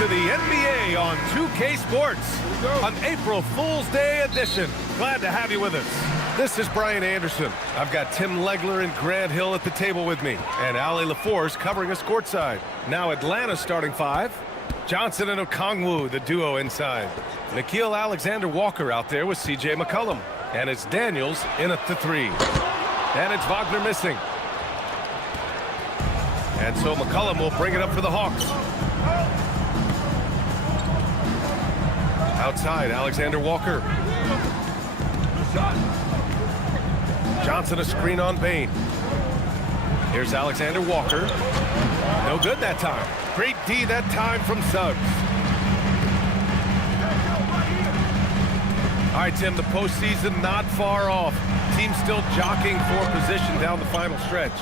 to the NBA on 2K Sports, an April Fool's Day edition. Glad to have you with us. This is Brian Anderson. I've got Tim Legler and Grant Hill at the table with me, and Ali LaForce covering us courtside. Now Atlanta starting five. Johnson and Okongwu, the duo inside. Nickeil Alexander-Walker out there with C.J. McCollum. And it's Daniels in at the three. And it's Wagner missing. And so McCollum will bring it up for the Hawks. Outside, Alexander-Walker. Johnson a screen on Bain. Here's Alexander-Walker. No good that time. Great D that time from Suggs. All right, Tim, the postseason not far off. Team still jockeying for position down the final stretch.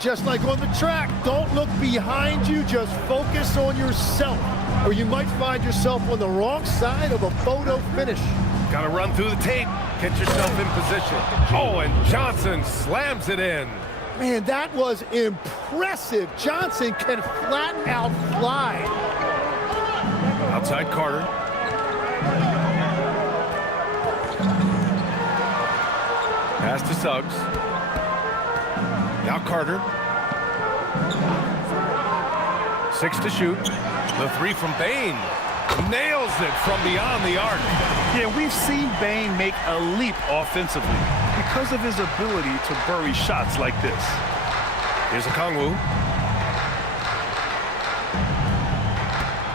Just like on the track, don't look behind you, just focus on yourself, or you might find yourself on the wrong side of a photo finish. Got to run through the tape, get yourself in position. Oh, and Johnson slams it in. Man, that was impressive. Johnson can flat out fly. Outside Carter. Pass to Suggs. Now Carter. 6 to shoot. The three from Bain. Nails it from beyond the arc. Yeah, we've seen Bain make a leap offensively because of his ability to bury shots like this. Here's Okongwu.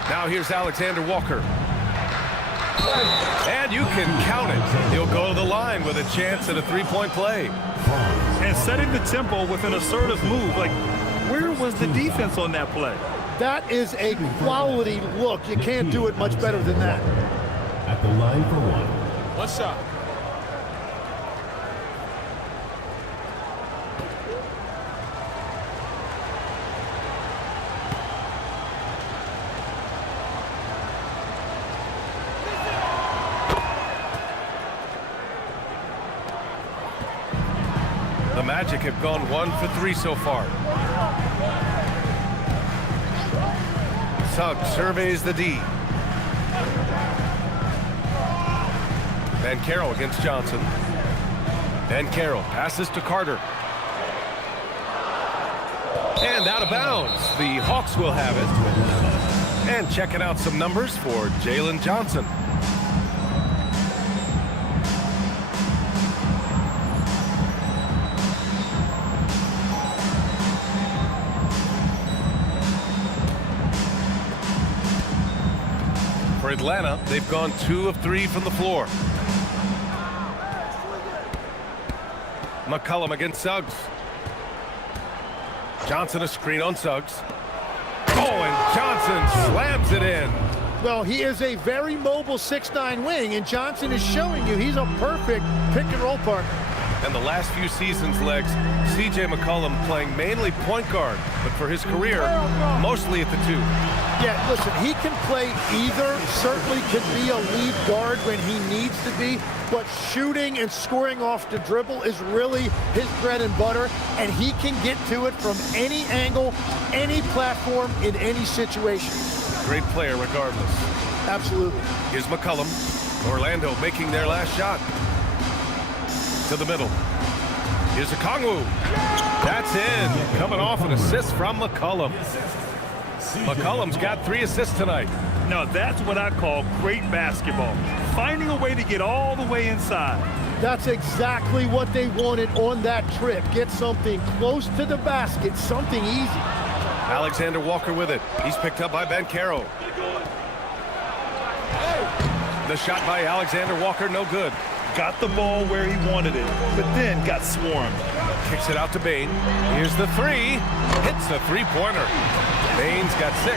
Now here's Alexander-Walker. And you can count it. He'll go to the line with a chance at a three-point play. And setting the tempo with an assertive move. Like, where was the defense on that play? That is a quality look. You can't do it much better than that. At the line for one. What's up? The Magic have gone 1 for 3 so far. Suggs surveys the D. Van Carroll against Johnson. Van Carroll passes to Carter. And out of bounds. The Hawks will have it. And checking out some numbers for Jalen Johnson. For Atlanta, they've gone 2 of 3 from the floor. McCollum against Suggs. Johnson a screen on Suggs. Oh, and Johnson slams it in. Well, he is a very mobile 6'9" wing, and Johnson is showing you he's a perfect pick-and-roll partner. And the last few seasons, Legs, C.J. McCollum playing mainly point guard, but for his career, mostly at the 2. Yeah, listen, he can play either, certainly can be a lead guard when he needs to be, but shooting and scoring off the dribble is really his bread and butter, and he can get to it from any angle, any platform, in any situation. Great player regardless. Absolutely. Here's McCollum. Orlando making their last shot. To the middle. Here's Okongwu. That's in. Coming off an assist from McCollum. McCollum's got 3 assists tonight. Now, that's what I call great basketball. Finding a way to get all the way inside. That's exactly what they wanted on that trip. Get something close to the basket, something easy. Alexander-Walker with it. He's picked up by Van Carroll. The shot by Alexander-Walker, no good. Got the ball where he wanted it, but then got swarmed. Kicks it out to Bain. Here's the 3. Hits the three-pointer. Bain's got 6.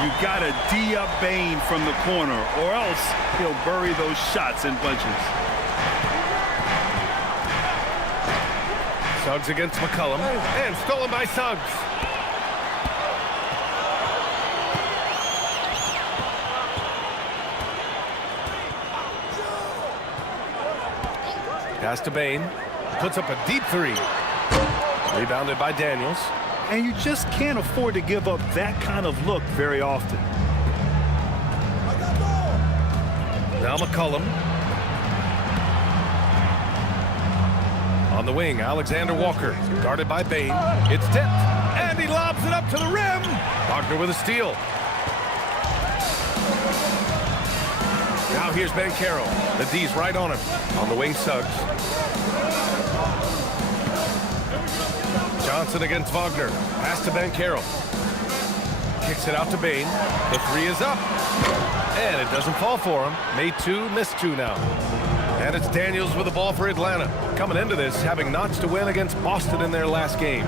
You gotta D up Bain from the corner, or else he'll bury those shots in bunches. Suggs against McCollum, and stolen by Suggs. Pass to Bain. Puts up a deep 3. Rebounded by Daniels. And you just can't afford to give up that kind of look very often. Now McCullum. On the wing, Alexander Walker. Guarded by Bain. It's tipped. And he lobs it up to the rim. Wagner with a steal. Now here's Banchero. The D's right on him. On the wing, Suggs. Johnson against Wagner. Pass to Banchero. Kicks it out to Bain. The three is up. And it doesn't fall for him. Made two, missed two now. And it's Daniels with the ball for Atlanta. Coming into this, having notched to win against Boston in their last game.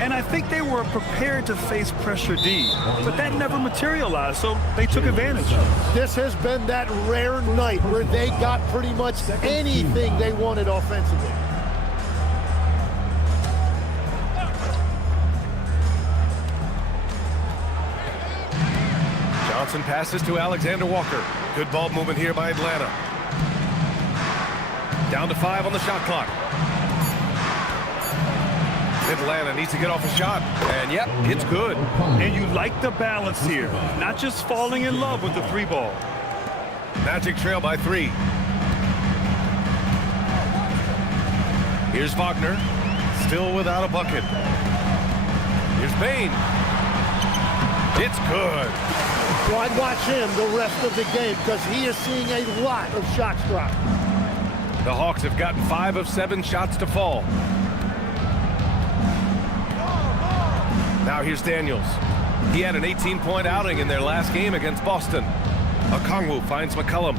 And I think they were prepared to face pressure D, but that never materialized, so they took advantage. This has been that rare night where they got pretty much anything they wanted offensively. Johnson passes to Alexander Walker. Good ball movement here by Atlanta. Down to 5 on the shot clock. Atlanta needs to get off a shot. And yep, it's good. And you like the balance here. Not just falling in love with the three ball. Magic trail by 3. Here's Wagner. Still without a bucket. Here's Bain. It's good. Well, I'd watch him the rest of the game because he is seeing a lot of shots drop. The Hawks have gotten 5 of 7 shots to fall. Now here's Daniels. He had an 18-point outing in their last game against Boston. Okongwu finds McCullum.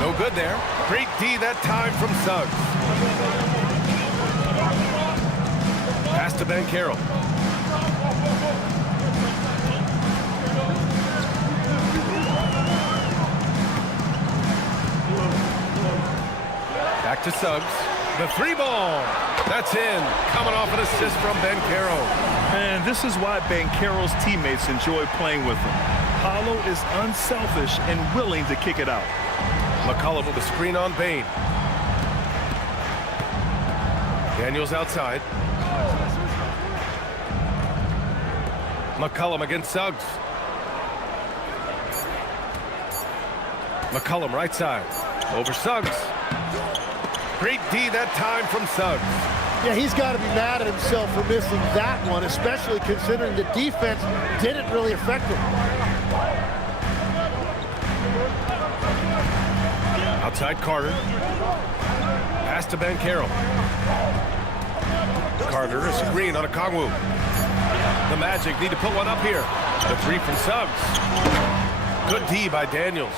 No good there. Great D that time from Suggs. Pass to Banchero. Back to Suggs. The three ball. That's in. Coming off an assist from Banchero. And this is why Banchero's teammates enjoy playing with him. Paolo is unselfish and willing to kick it out. McCullum with a screen on Bain. Daniels outside. McCullum against Suggs. McCullum right side. Over Suggs. Great D that time from Suggs. Yeah, he's got to be mad at himself for missing that one, especially considering the defense didn't really affect him. Outside Carter. Pass to Banchero. Carter, a screen on Okongwu. The Magic need to put one up here. The three from Suggs. Good D by Daniels.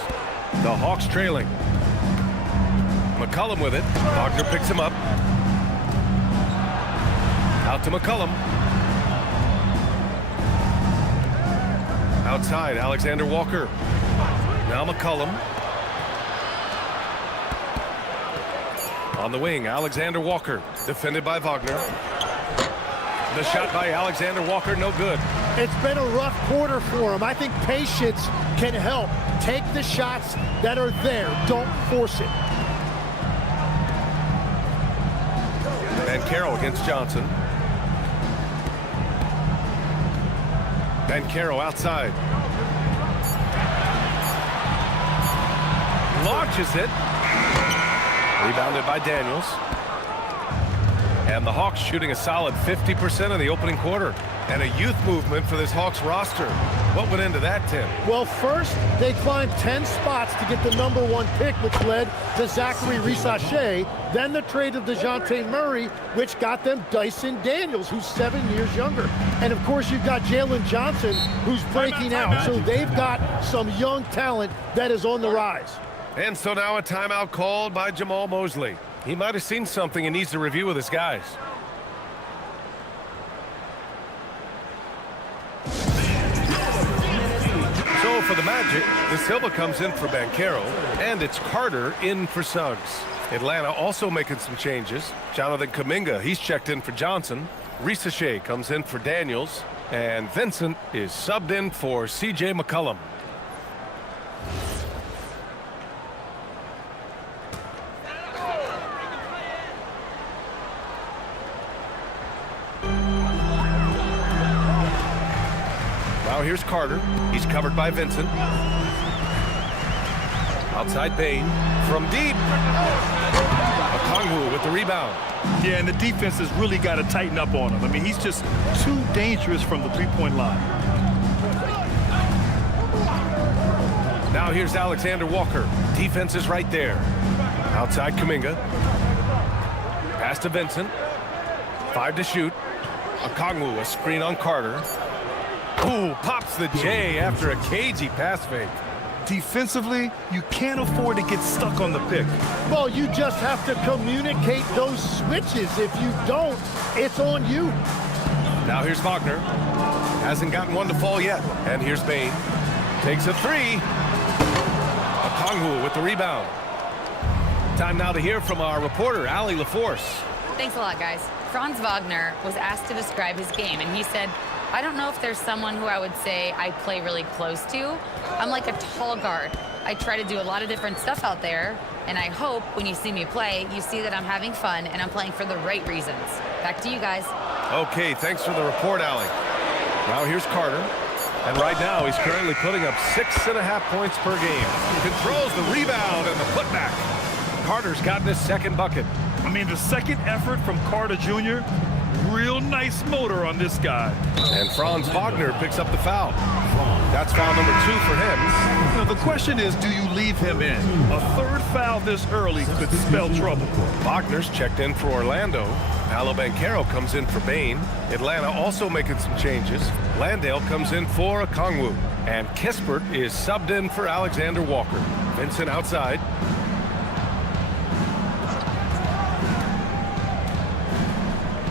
The Hawks trailing. McCullum with it. Wagner picks him up. Out to McCullum. Outside, Alexander Walker. Now McCullum. On the wing, Alexander Walker. Defended by Wagner. The shot by Alexander Walker, no good. It's been a rough quarter for him. I think patience can help. Take the shots that are there. Don't force it. Banchero against Johnson. Banchero outside. Launches it. Rebounded by Daniels. And the Hawks shooting a solid 50% in the opening quarter. And a youth movement for this Hawks roster. What went into that, Tim? Well, first, they climbed 10 spots to get the #1 pick, which led to Zachary Risachet. Then the trade of DeJounte Murray, which got them Dyson Daniels, who's 7 years younger. And, of course, you've got Jalen Johnson, who's breaking out. So they've got some young talent that is on the rise. And so now a timeout called by Jamal Mosley. He might have seen something and needs to review with his guys. So for the Magic, De Silva comes in for Banchero, and it's Carter in for Suggs. Atlanta also making some changes. Jonathan Kuminga, he's checked in for Johnson. Risachet comes in for Daniels, and Vincent is subbed in for C.J. McCollum. Now here's Carter. He's covered by Vincent. Outside Bain. From deep. Okongwu with the rebound. Yeah, and the defense has really got to tighten up on him. I mean, he's just too dangerous from the three-point line. Now here's Alexander Walker. Defense is right there. Outside Kuminga. Pass to Vincent. 5 to shoot. Okongwu, a screen on Carter. Ooh, pops the J after a cagey pass fake. Defensively, you can't afford to get stuck on the pick. Well, you just have to communicate those switches. If you don't, it's on you. Now here's Wagner. Hasn't gotten one to fall yet. And here's Bain. Takes a 3. Okongwu with the rebound. Time now to hear from our reporter, Allie LaForce. Thanks a lot, guys. Franz Wagner was asked to describe his game, and he said, I don't know if there's someone who I would say I play really close to. I'm like a tall guard. I try to do a lot of different stuff out there, and I hope when you see me play, you see that I'm having fun and I'm playing for the right reasons. Back to you guys. Okay, thanks for the report, Allie. Now here's Carter. And right now, he's currently putting up 6.5 points per game. Controls the rebound and the putback. Carter's gotten his second bucket. I mean, the second effort from Carter Jr., real nice motor on this guy. And Franz Wagner picks up the foul. That's foul number 2 for him. Now, the question is, do you leave him in? A third foul this early could spell trouble. Wagner's checked in for Orlando. Paolo Banchero comes in for Bain. Atlanta also making some changes. Landale comes in for Okongwu. And Kispert is subbed in for Alexander Walker. Vincent outside.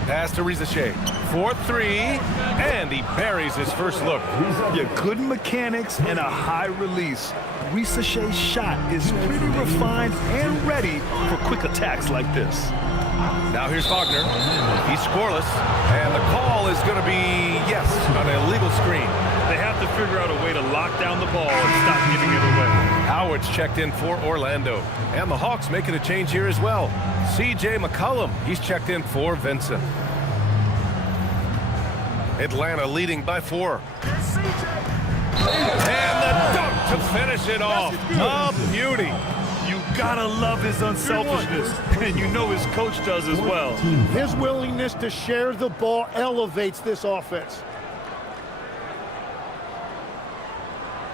Pass to Rizachet. 4-3, and he buries his first look. Yeah, good mechanics and a high release. Rizachet's shot is pretty refined and ready for quick attacks like this. Now here's Wagner. He's scoreless, and the call is going to be, yes, an illegal screen. They have to figure out a way to lock down the ball and stop giving it away. Howard's checked in for Orlando. And the Hawks making a change here as well. C.J. McCollum, he's checked in for Vincent. Atlanta leading by 4. And the dunk to finish it off. A beauty. You gotta love his unselfishness, and you know his coach does as well. His willingness to share the ball elevates this offense.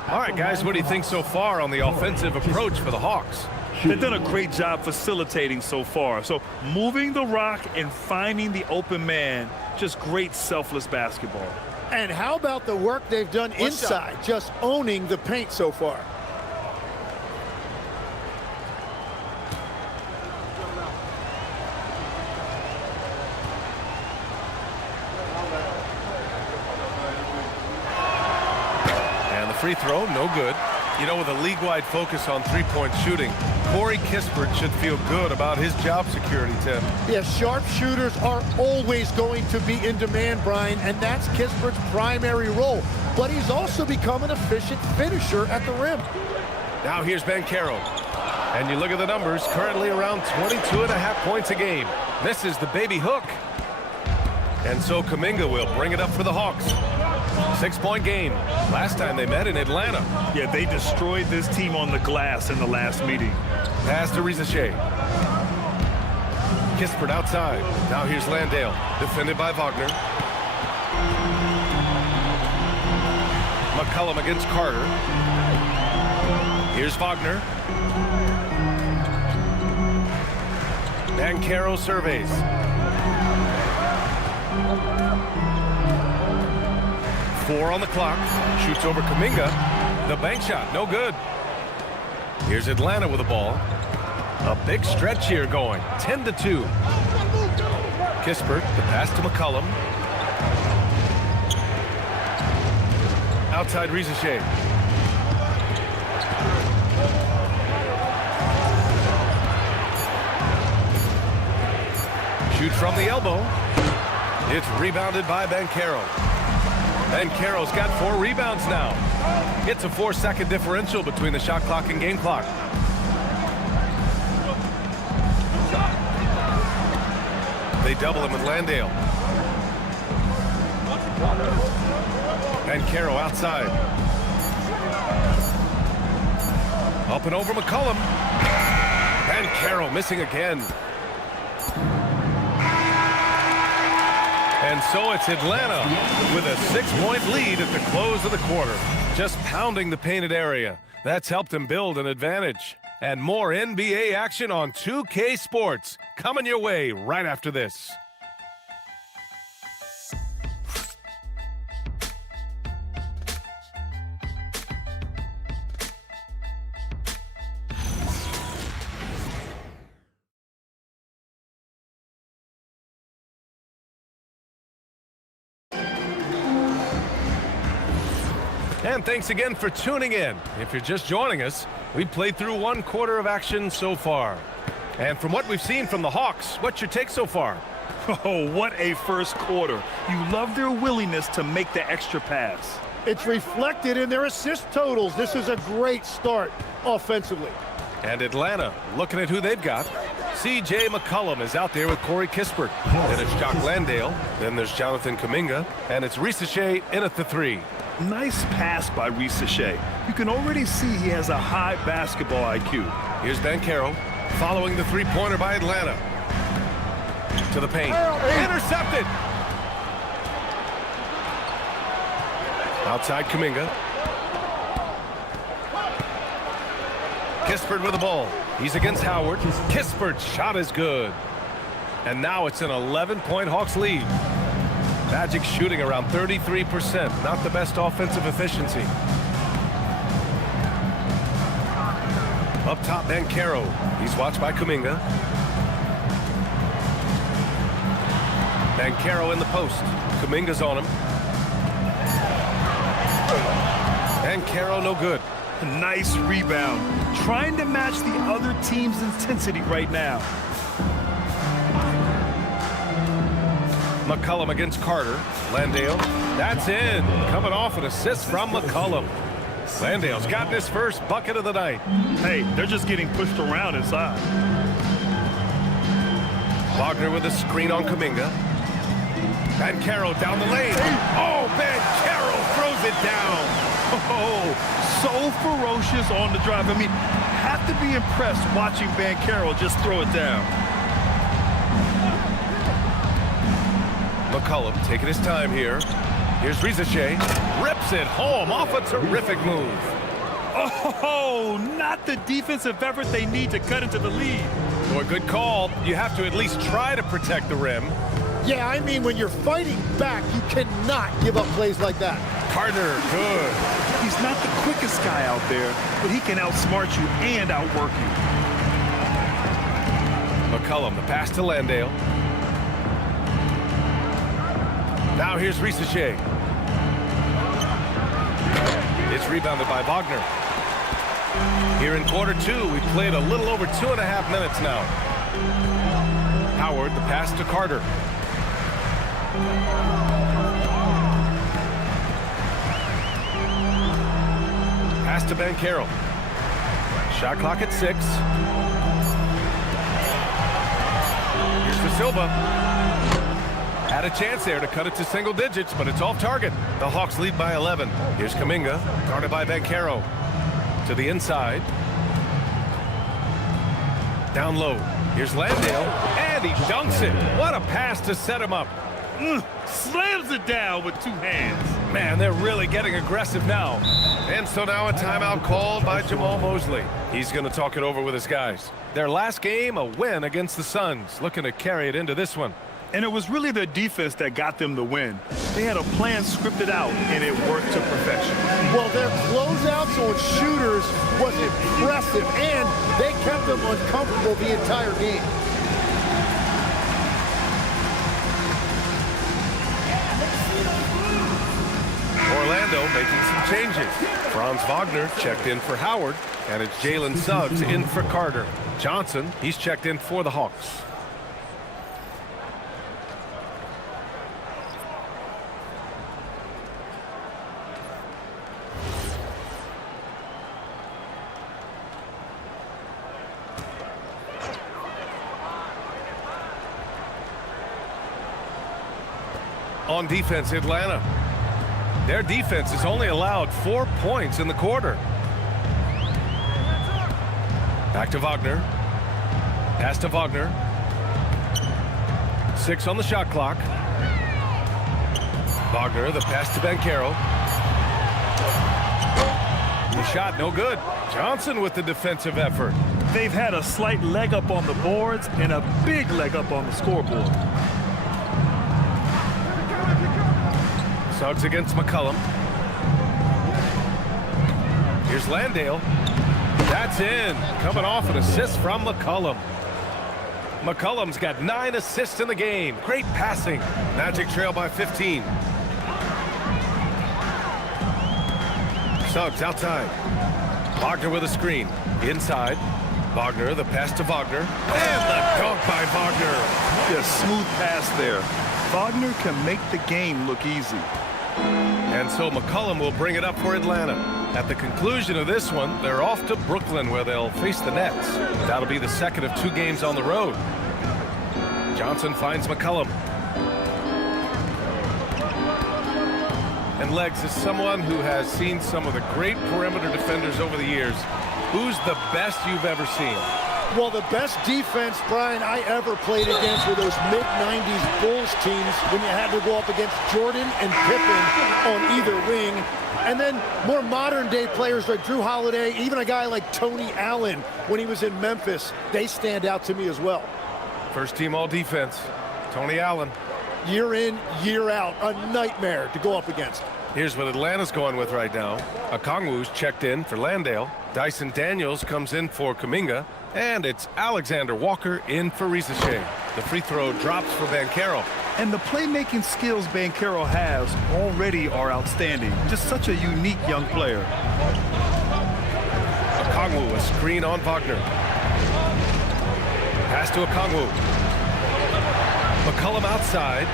All right, guys, what do you think so far on the offensive approach for the Hawks? They've done a great job facilitating so far. So moving the rock and finding the open man, just great selfless basketball. And how about the work they've done inside, just owning the paint so far? Free throw, no good. You know, with a league-wide focus on three-point shooting, Corey Kispert should feel good about his job security, Tim. Yeah, sharp shooters are always going to be in demand, Brian, and that's Kispert's primary role. But he's also become an efficient finisher at the rim. Now here's Banchero. And you look at the numbers, currently around 22.5 points a game. This is the baby hook. And so Kuminga will bring it up for the Hawks. 6-point game. Last time they met in Atlanta. Yeah, they destroyed this team on the glass in the last meeting. Pass to Rizachet. Kispert outside. Now here's Landale. Defended by Wagner. McCollum against Carter. Here's Wagner. Banchero surveys. Four on the clock. Shoots over Kuminga. The bank shot, no good. Here's Atlanta with the ball. A big stretch here going. 10-2. Kispert, the pass to McCollum. Outside Rizachet. Shoot from the elbow. It's rebounded by Banchero. Banchero's got 4 rebounds now. It's a 4-second differential between the shot clock and game clock. They double him with Landale. Bancaro outside. Up and over McCollum. Bancaro missing again. And so it's Atlanta with a 6-point lead at the close of the quarter. Just pounding the painted area. That's helped him build an advantage. And more NBA action on 2K Sports coming your way right after this. And thanks again for tuning in. If you're just joining us, we've played through 1 quarter of action so far. And from what we've seen from the Hawks, what's your take so far? Oh, what a first quarter. You love their willingness to make the extra pass. It's reflected in their assist totals. This is a great start offensively. And Atlanta, looking at who they've got. C.J. McCollum is out there with Corey Kispert. Then it's Jock Landale. Then there's Jonathan Kuminga. And it's Risache in at the 3. Nice pass by Risache. You can already see he has a high basketball IQ. Here's Bancaro following the 3-pointer by Atlanta. To the paint. Intercepted. Outside Kuminga. Kispert with the ball. He's against Howard. Kispert's shot is good. And now it's an 11-point Hawks lead. Magic shooting around 33%. Not the best offensive efficiency. Up top, Bancaro. He's watched by Kuminga. Bancaro in the post. Kuminga's on him. Bancaro no good. Nice rebound. Trying to match the other team's intensity right now. McCollum against Carter. Landale. That's in. Coming off an assist from McCollum. Landale's gotten his first bucket of the night. Hey, they're just getting pushed around inside. Wagner with a screen on Kuminga. Bancaro down the lane. Oh, Bancaro throws it down. Oh, so ferocious on the drive. I mean, have to be impressed watching Bancaro just throw it down. McCollum taking his time here. Here's Risache. Rips it home off a terrific move. Oh, not the defensive effort they need to cut into the lead. Well, good call. You have to at least try to protect the rim. Yeah, I mean, when you're fighting back, you cannot give up plays like that. Carter, good. He's not the quickest guy out there, but he can outsmart you and outwork you. McCollum, the pass to Landale. Now here's Risache. It's rebounded by Wagner. Here in quarter 2, we played a little over 2.5 minutes now. Howard, the pass to Carter. Pass to Bancaro. Shot clock at 6. Here's to Silva. Had a chance there to cut it to single digits, but it's off target. The Hawks lead by 11. Here's Kuminga, guarded by Bancaro. To the inside. Down low. Here's Landale, and he dunks it. What a pass to set him up. Slams it down with 2 hands. Man, they're really getting aggressive now. And so now a timeout called by Jamal Mosley. He's going to talk it over with his guys. Their last game, a win against the Suns, looking to carry it into this one. And it was really their defense that got them the win. They had a plan scripted out, and it worked to perfection. Well, their closeouts on shooters was impressive, and they kept them uncomfortable the entire game. Orlando making some changes. Franz Wagner checked in for Howard, and it's Jalen Suggs in for Carter. Johnson, he's checked in for the Hawks. On defense, Atlanta. Their defense has only allowed 4 points in the quarter. Back to Wagner. Pass to Wagner. 6 on the shot clock. Wagner, the pass to Banchero. The shot, no good. Johnson with the defensive effort. They've had a slight leg up on the boards and a big leg up on the scoreboard. Suggs against McCollum. Here's Landale. That's in. Coming off an assist from McCollum. McCollum's got 9 assists in the game. Great passing. Magic trail by 15. Suggs outside. Wagner with a screen. Inside. Wagner, the pass to Wagner. And the dunk by Wagner. Yeah, smooth pass there. Wagner can make the game look easy. And so McCollum will bring it up for Atlanta. At the conclusion of this one, they're off to Brooklyn where they'll face the Nets. That'll be the second of 2 games on the road. Johnson finds McCollum. And Legs is someone who has seen some of the great perimeter defenders over the years. Who's the best you've ever seen? Well, the best defense, Brian, I ever played against were those mid-90s Bulls teams when you had to go up against Jordan and Pippen on either wing. And then more modern-day players like Drew Holiday, even a guy like Tony Allen when he was in Memphis, they stand out to me as well. First team all-defense, Tony Allen. Year in, year out, a nightmare to go up against. Here's what Atlanta's going with right now. Okongwu's checked in for Landale. Dyson Daniels comes in for Kuminga. And it's Alexander Walker in for Risache. The free throw drops for Banchero. And the playmaking skills Banchero has already are outstanding. Just such a unique young player. Okongwu, a screen on Wagner. Pass to Okongwu. McCollum outside.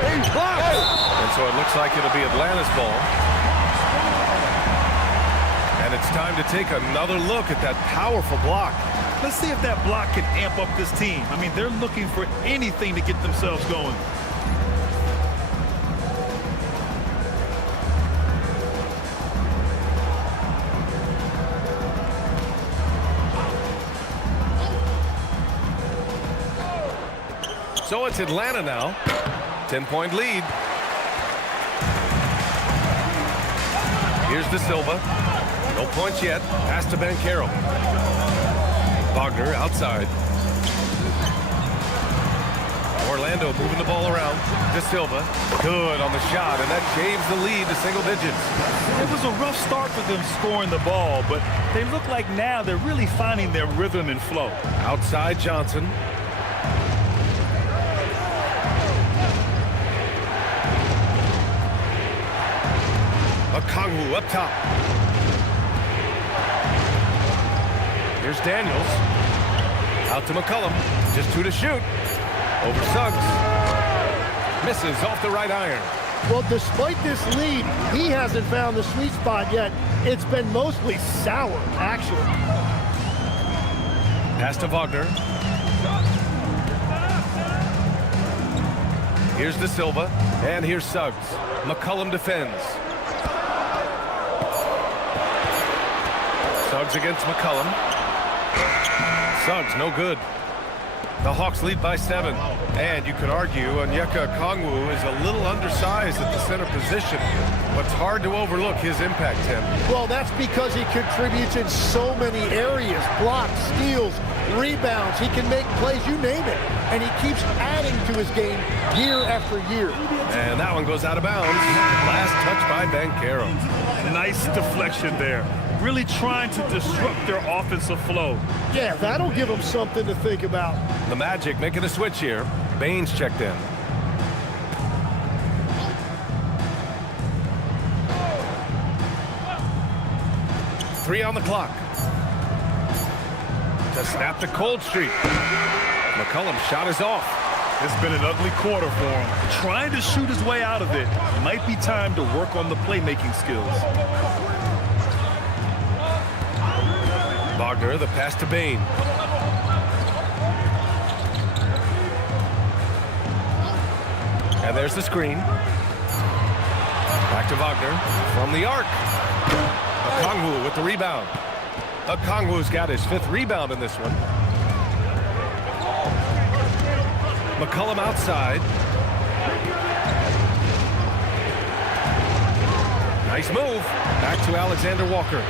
And so it looks like it'll be Atlanta's ball. And it's time to take another look at that powerful block. Let's see if that block can amp up this team. I mean, they're looking for anything to get themselves going. So it's Atlanta now. 10-point lead. Here's De Silva. No points yet. Pass to Banchero. Wagner outside. Orlando moving the ball around. De Silva. Good on the shot, and that shaves the lead to single digits. It was a rough start for them scoring the ball, but they look like now they're really finding their rhythm and flow. Outside Johnson. Okongwu up top. Here's Daniels. Out to McCollum. Just 2 to shoot. Over Suggs. Misses off the right iron. Well, despite this lead, he hasn't found the sweet spot yet. It's been mostly sour, actually. Pass to Wagner. Here's De Silva. And here's Suggs. McCollum defends. Suggs against McCollum. Suggs, no good. The Hawks lead by 7. And you could argue Onyeka Okongwu is a little undersized at the center position, but it's hard to overlook his impact, Tim. Well, that's because he contributes in so many areas. Blocks, steals, rebounds. He can make plays, you name it. And he keeps adding to his game year after year. And that one goes out of bounds. Last touch by Banchero. Nice deflection there. Really trying to disrupt their offensive flow. Yeah, that'll give them something to think about. The Magic making a switch here. Baines checked in. Three on the clock. To snap the cold streak. McCollum's shot is off. It's been an ugly quarter for him. Trying to shoot his way out of it. Might be time to work on the playmaking skills. Wagner, the pass to Bane. And there's the screen. Back to Wagner from the arc. Okongwu with the rebound. Okongwu's got his 5th rebound in this one. McCollum outside. Nice move. Back to Alexander Walker.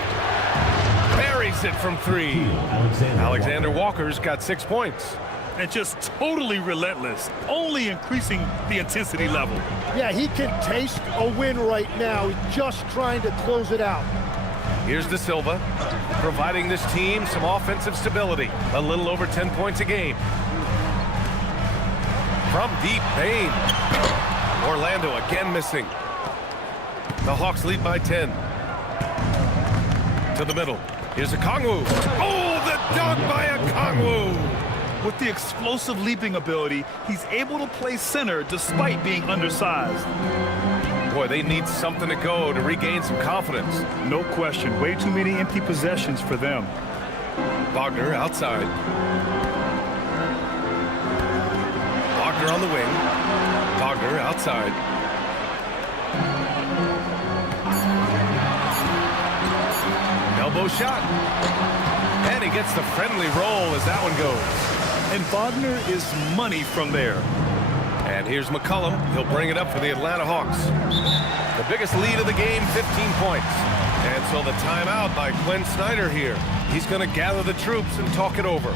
Buries it from 3. Alexander Walker's got 6 points. And just totally relentless, only increasing the intensity level. Yeah, he can taste a win right now. He's just trying to close it out. Here's De Silva, providing this team some offensive stability. A little over 10 points a game. From deep, Bain. Orlando again missing. The Hawks lead by 10. To the middle. Here's Okongwu. Oh, the dunk by Okongwu! With the explosive leaping ability, he's able to play center despite being undersized. Boy, they need something to go to regain some confidence. No question, way too many empty possessions for them. Wagner outside. Wagner on the wing. Wagner outside. Elbow shot. And he gets the friendly roll as that one goes. And Wagner is money from there. And here's McCollum. He'll bring it up for the Atlanta Hawks. The biggest lead of the game, 15 points. And so the timeout by Quinn Snyder here. He's going to gather the troops and talk it over.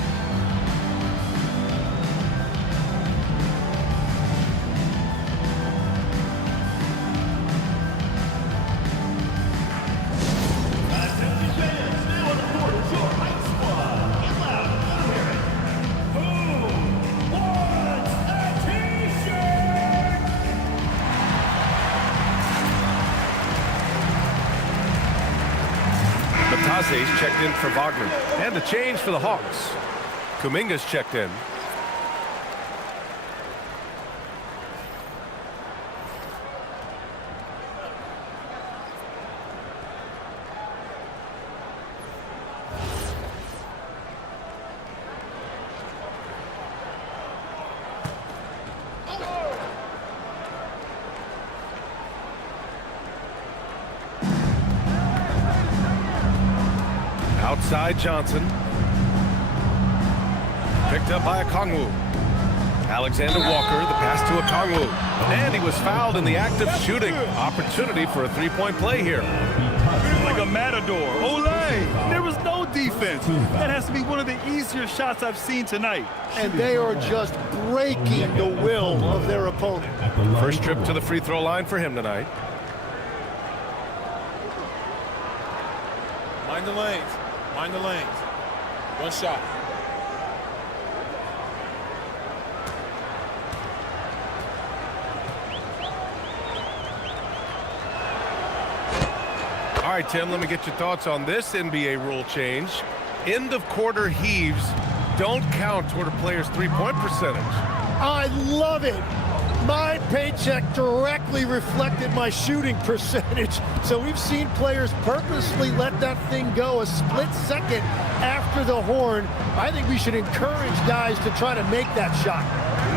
Taze's checked in for Wagner. And a change for the Hawks. Kuminga's checked in. Outside Johnson. Picked up by Okongwu. Alexander Walker, the pass to Okongwu. And he was fouled in the act of shooting. Opportunity for a 3-point play here. Like a matador. Olay! There was no defense. That has to be one of the easier shots I've seen tonight. And they are just breaking the will of their opponent. First trip to the free throw line for him tonight. Mind the lanes. Mind the lanes. One shot. All right, Tim, let me get your thoughts on this NBA rule change. End of quarter heaves don't count toward a player's three-point percentage. I love it. My paycheck directly reflected my shooting percentage. So we've seen players purposely let that thing go a split second after the horn. I think we should encourage guys to try to make that shot.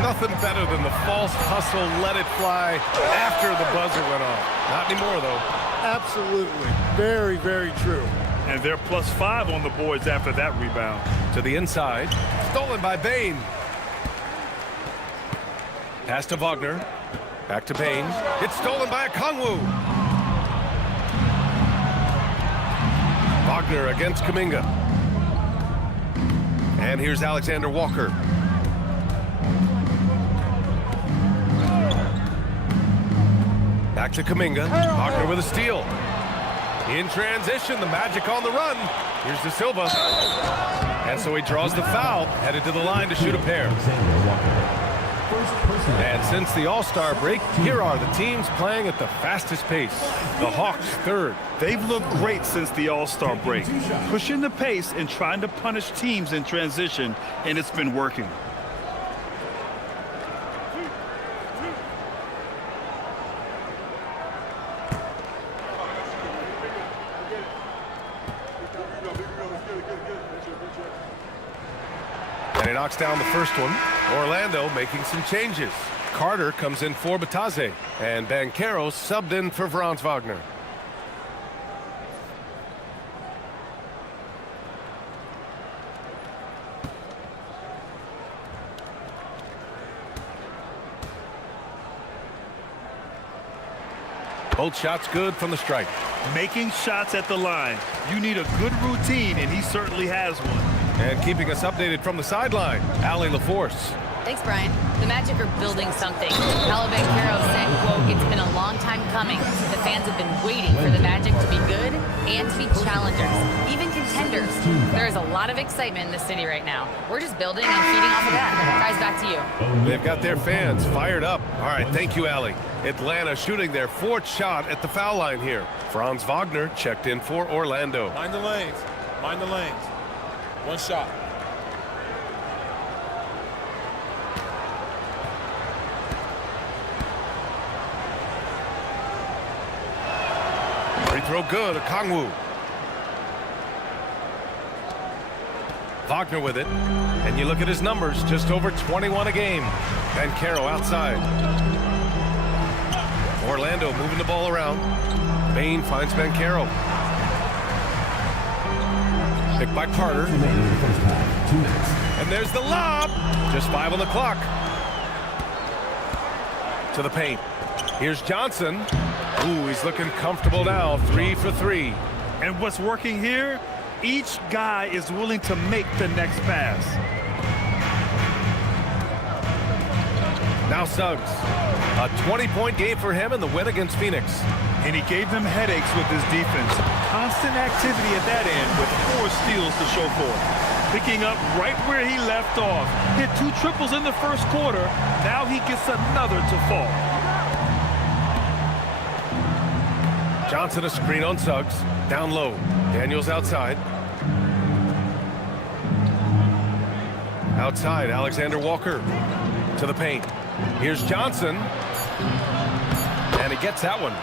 Nothing better than the false hustle, let it fly after the buzzer went off. Not anymore, though. Absolutely. Very, very true. And they're +5 on the boards after that rebound. To the inside. Stolen by Bain. Pass to Wagner. Back to Bain. It's stolen by Okongwu. Wagner against Kuminga. And here's Alexander Walker. Back to Kuminga. Wagner with a steal. In transition, the Magic on the run. Here's De Silva. And so he draws the foul, headed to the line to shoot a pair. And since the All-Star break, here are the teams playing at the fastest pace. The Hawks third. They've looked great since the All-Star break, pushing the pace and trying to punish teams in transition, and it's been working. And he knocks down the first one. Orlando making some changes. Carter comes in for Bataze, and Banchero subbed in for Franz Wagner. Both shots good from the strike. Making shots at the line. You need a good routine, and he certainly has one. And keeping us updated from the sideline, Allie LaForce. Thanks, Brian. The Magic are building something. Paolo Banchero said, quote, "It's been a long time coming. The fans have been waiting for the Magic to be good and to be challengers, even contenders." There is a lot of excitement in the city right now. We're just building and feeding off of that. Guys, back to you. They've got their fans fired up. All right, thank you, Allie. Atlanta shooting their 4th shot at the foul line here. Franz Wagner checked in for Orlando. Mind the lanes. Mind the lanes. One shot. Free throw good, Okongwu. Wagner with it. And you look at his numbers, just over 21 a game. Banchero outside. Orlando moving the ball around. Bain finds Banchero. Picked by Carter. And there's the lob. Just 5 on the clock. To the paint. Here's Johnson. Ooh, he's looking comfortable now. 3 for 3. And what's working here? Each guy is willing to make the next pass. Now Suggs. A 20-point game for him in the win against Phoenix. And he gave them headaches with his defense. Constant activity at that end with 4 steals to show for it. Picking up right where he left off. Hit 2 triples in the first quarter. Now he gets another to fall. Johnson a screen on Suggs. Down low. Daniels outside. Outside, Alexander Walker to the paint. Here's Johnson. And he gets that one.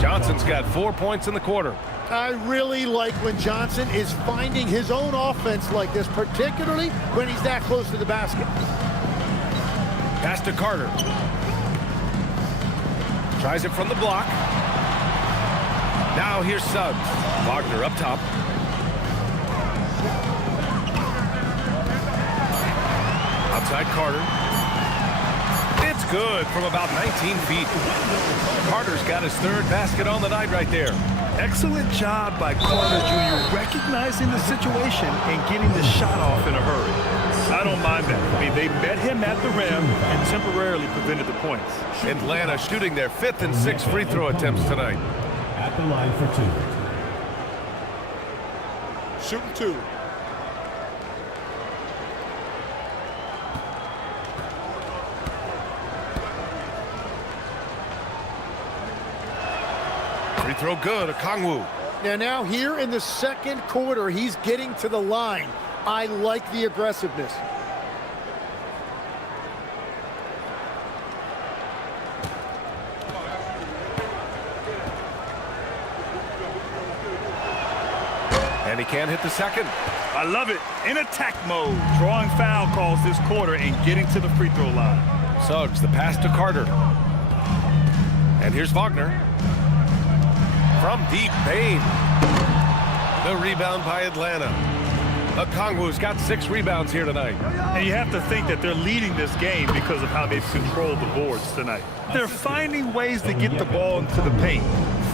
Johnson's got 4 points in the quarter. I really like when Johnson is finding his own offense like this, particularly when he's that close to the basket. Pass to Carter. Tries it from the block. Now here's Suggs. Wagner up top. Outside Carter. It's good from about 19 feet. Carter's got his 3rd basket on the night right there. Excellent job by Carter Jr. recognizing the situation and getting the shot off in a hurry. I don't mind that. I mean, they met him at the rim and temporarily prevented the points. Atlanta shooting their 5th and 6th free throw attempts tonight. At the line for 2. Shooting 2. Free throw good, Okongwu. Now here in the second quarter, he's getting to the line. I like the aggressiveness. And he can't hit the second. I love it. In attack mode. Drawing foul calls this quarter and getting to the free throw line. Suggs, the pass to Carter. And here's Wagner. From deep, Bain. The rebound by Atlanta. Okongwu's got 6 rebounds here tonight. And you have to think that they're leading this game because of how they've controlled the boards tonight. They're finding ways to get the ball into the paint.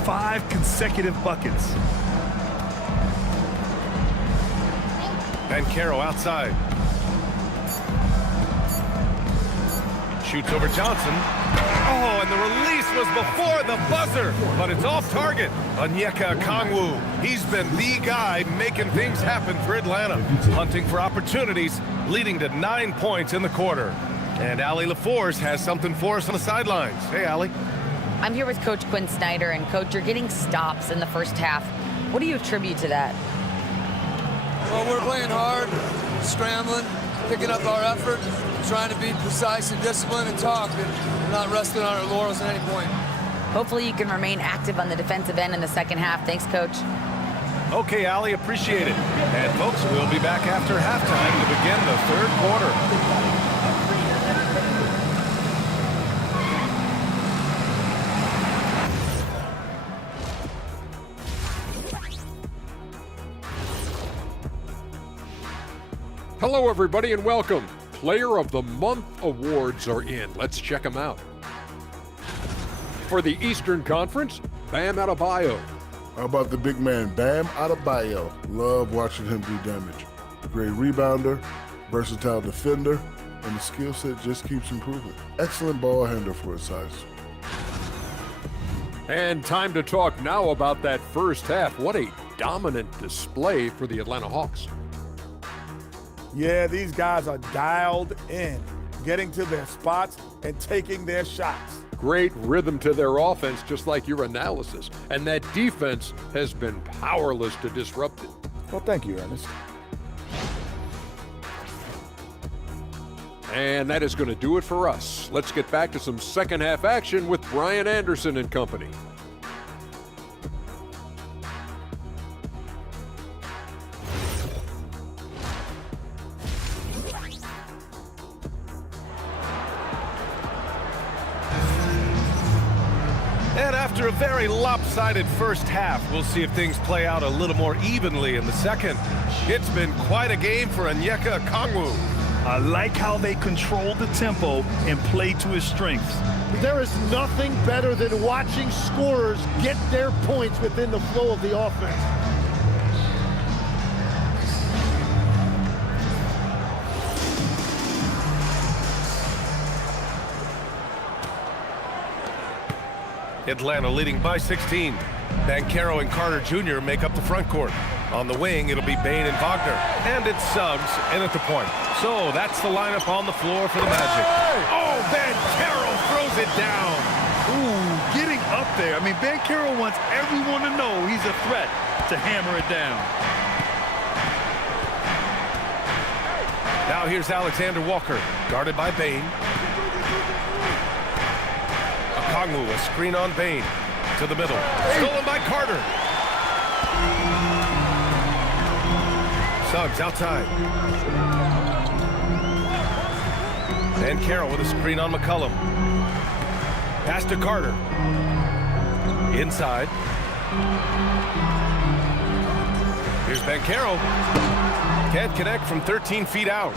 5 consecutive buckets. Banchero outside. Shoots over Johnson. Oh, and the release was before the buzzer, but it's off target. Onyeka Okongwu. He's been the guy making things happen for Atlanta. Hunting for opportunities, leading to 9 points in the quarter. And Allie LaForce has something for us on the sidelines. Hey, Allie. I'm here with Coach Quinn Snyder, and Coach, you're getting stops in the first half. What do you attribute to that? Well, we're playing hard, scrambling, picking up our effort, trying to be precise and disciplined and talk, and we're not resting on our laurels at any point. Hopefully you can remain active on the defensive end in the second half. Thanks, Coach. Okay, Allie, appreciate it. And folks, we'll be back after halftime to begin the third quarter. Hello, everybody, and welcome. Player of the Month awards are in. Let's check them out. For the Eastern Conference, Bam Adebayo. How about the big man, Bam Adebayo? Love watching him do damage. Great rebounder, versatile defender, and the skill set just keeps improving. Excellent ball handler for his size. And time to talk now about that first half. What a dominant display for the Atlanta Hawks. Yeah, these guys are dialed in, getting to their spots and taking their shots. Great rhythm to their offense, just like your analysis. And that defense has been powerless to disrupt it. Well, thank you, Ernest. And that is going to do it for us. Let's get back to some second half action with Brian Anderson and company. And after a very lopsided first half, we'll see if things play out a little more evenly in the second. It's been quite a game for Onyeka Okongwu. I like how they control the tempo and play to his strengths. There is nothing better than watching scorers get their points within the flow of the offense. Atlanta leading by 16. Banchero and Carter Jr. make up the front court. On the wing, it'll be Bane and Wagner. And it's Suggs in at the point. So that's the lineup on the floor for the Magic. Oh, Banchero throws it down. Ooh, getting up there. I mean, Banchero wants everyone to know he's a threat to hammer it down. Now here's Alexander Walker, guarded by Bane. Okongwu, a screen on Bane. To the middle. Stolen by Carter. Suggs outside. Banchero with a screen on McCollum. Pass to Carter. Inside. Here's Banchero. Can't connect from 13 feet out.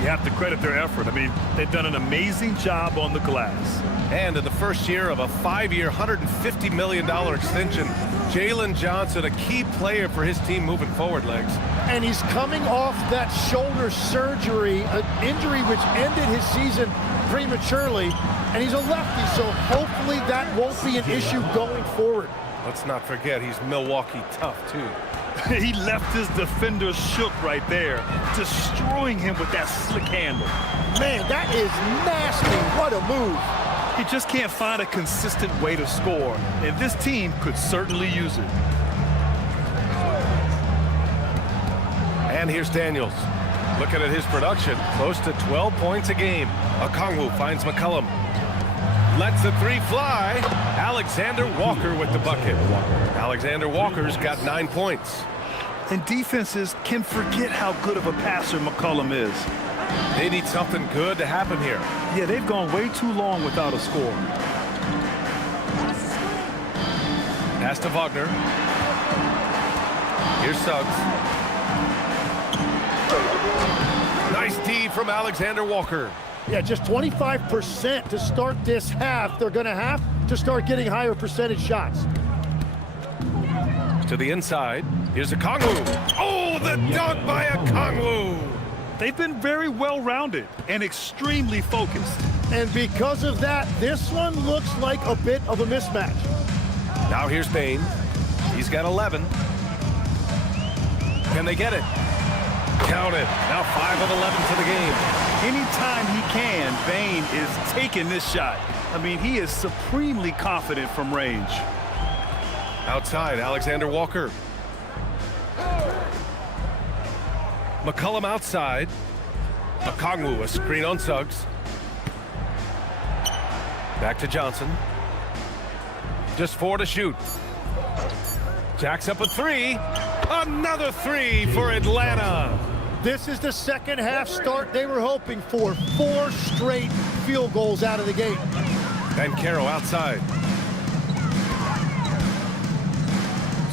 You have to credit their effort. I mean, they've done an amazing job on the glass. And in the first year of a 5-year, $150 million extension, Jalen Johnson, a key player for his team moving forward, Legs. And he's coming off that shoulder surgery, an injury which ended his season prematurely, and he's a lefty, so hopefully that won't be an issue going forward. Let's not forget he's Milwaukee tough, too. He left his defender shook right there, destroying him with that slick handle. Man, that is nasty. What a move. He just can't find a consistent way to score, and this team could certainly use it. And here's Daniels. Looking at his production, close to 12 points a game. Okongwu finds McCollum. Lets the three fly. Alexander Walker with the bucket. Alexander Walker's got 9 points. And defenses can forget how good of a passer McCollum is. They need something good to happen here. Yeah, they've gone way too long without a score. Pass to Wagner. Here's Suggs. Nice D from Alexander Walker. Yeah, just 25% to start this half. They're going to have to start getting higher percentage shots. To the inside. Here's Okongwu. Oh, the dunk by Okongwu. They've been very well-rounded and extremely focused. And because of that, this one looks like a bit of a mismatch. Now here's Bane. He's got 11. Can they get it? Count it. Now 5 of 11 for the game. Anytime he can, Bane is taking this shot. I mean, he is supremely confident from range. Outside, Alexander Walker. McCollum outside. Okongwu, a screen on Suggs. Back to Johnson. Just 4 to shoot. Jacks up a 3. Another 3 for Atlanta. This is the second half start they were hoping for. 4 straight field goals out of the gate. Banchero outside.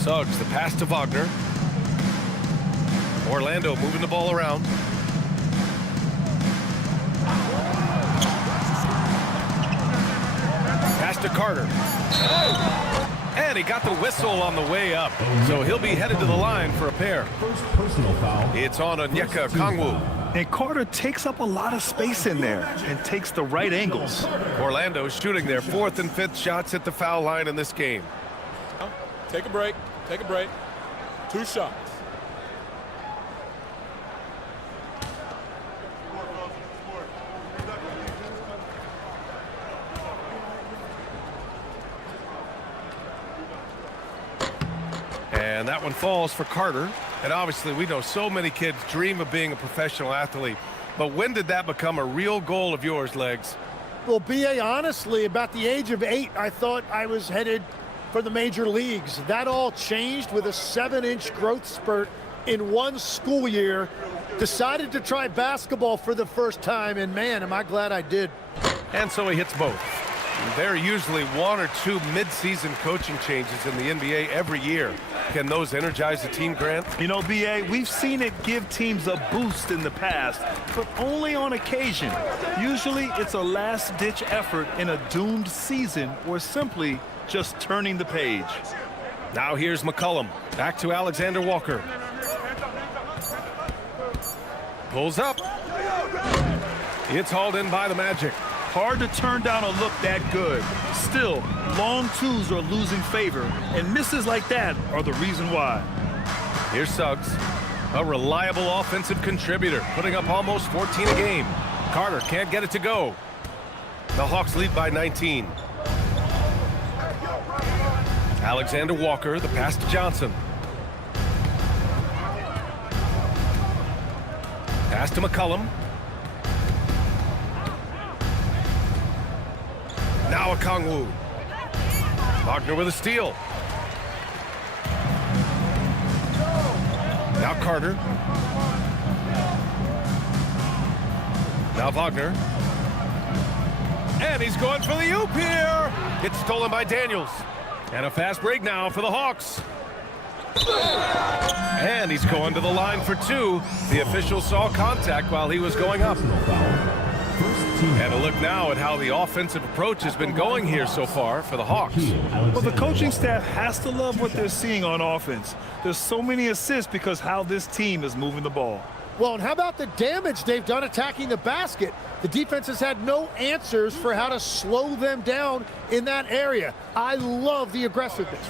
Suggs, the pass to Wagner. Orlando moving the ball around. Pass to Carter. And he got the whistle on the way up. So he'll be headed to the line for a pair. First personal foul. It's on Onyeka Okongwu. And Carter takes up a lot of space in there and takes the right angles. Orlando shooting their 4th and 5th shots at the foul line in this game. Take a break. Take a break. 2 shots. And that one falls for Carter. And obviously we know so many kids dream of being a professional athlete. But when did that become a real goal of yours, Legs? Well, B.A., honestly, about the age of 8, I thought I was headed for the major leagues. That all changed with a 7-inch growth spurt in one school year. Decided to try basketball for the first time, and man, am I glad I did. And so he hits both. There are usually 1 or 2 mid-season coaching changes in the NBA every year. Can those energize the team, Grant? You know, B.A., we've seen it give teams a boost in the past, but only on occasion. Usually it's a last-ditch effort in a doomed season or simply just turning the page. Now here's McCollum. Back to Alexander Walker. Pulls up. It's hauled in by the Magic. Hard to turn down a look that good. Still, long twos are losing favor, and misses like that are the reason why. Here's Suggs, a reliable offensive contributor, putting up almost 14 a game. Carter can't get it to go. The Hawks lead by 19. Alexander Walker, the pass to Johnson. Pass to McCollum. Now Okongwu. Wagner with a steal. Now Carter. Now Wagner. And he's going for the oop here. It's stolen by Daniels. And a fast break now for the Hawks. And he's going to the line for 2. The official saw contact while he was going up. And a look now at how the offensive approach has been going here so far for the Hawks. Well, the coaching staff has to love what they're seeing on offense. There's so many assists because how this team is moving the ball. Well, and how about the damage they've done attacking the basket? The defense has had no answers for how to slow them down in that area. I love the aggressiveness.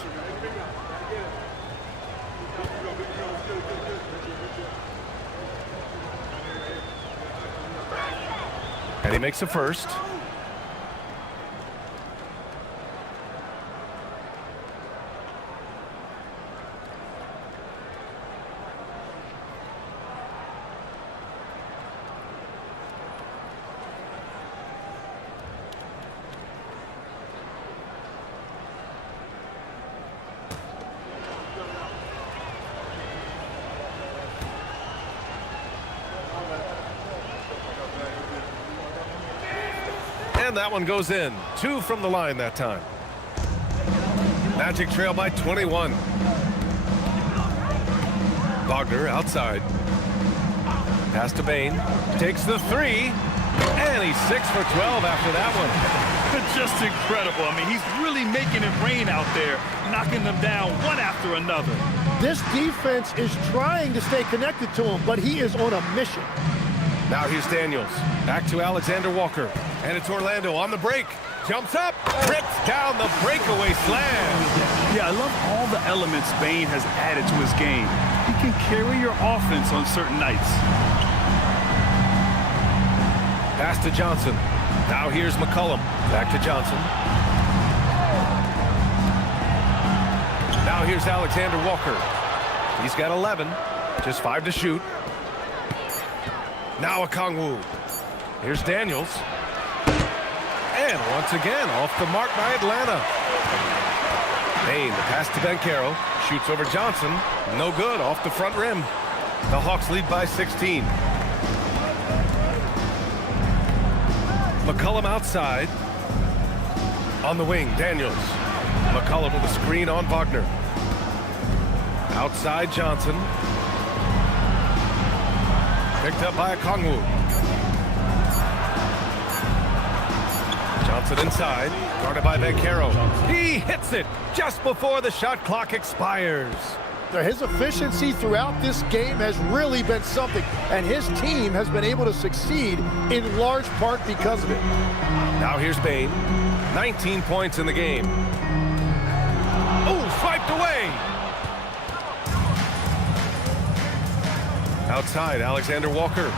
And he makes a first. And that one goes in. 2 from the line that time. Magic trail by 21. Wagner outside. Pass to Bain. Takes the 3. And he's 6 for 12 after that one. Just incredible. I mean, he's really making it rain out there, knocking them down one after another. This defense is trying to stay connected to him, but he is on a mission. Now here's Daniels. Back to Alexander Walker. And it's Orlando on the break. Jumps up. Rips down the breakaway slam. Yeah, I love all the elements Bain has added to his game. He can carry your offense on certain nights. Pass to Johnson. Now here's McCollum. Back to Johnson. Now here's Alexander Walker. He's got 11. Just 5 to shoot. Now Okongwu. Here's Daniels. And once again, off the mark by Atlanta. Bain, the pass to Banchero. Shoots over Johnson. No good, off the front rim. The Hawks lead by 16. McCollum outside. On the wing, Daniels. McCollum with a screen on Wagner. Outside Johnson. Picked up by Okongwu. Johnson inside, guarded by Vancaro. He hits it just before the shot clock expires. His efficiency throughout this game has really been something, and his team has been able to succeed in large part because of it. Now here's Bain. 19 points in the game. Oh, swiped away. Outside, Alexander Walker.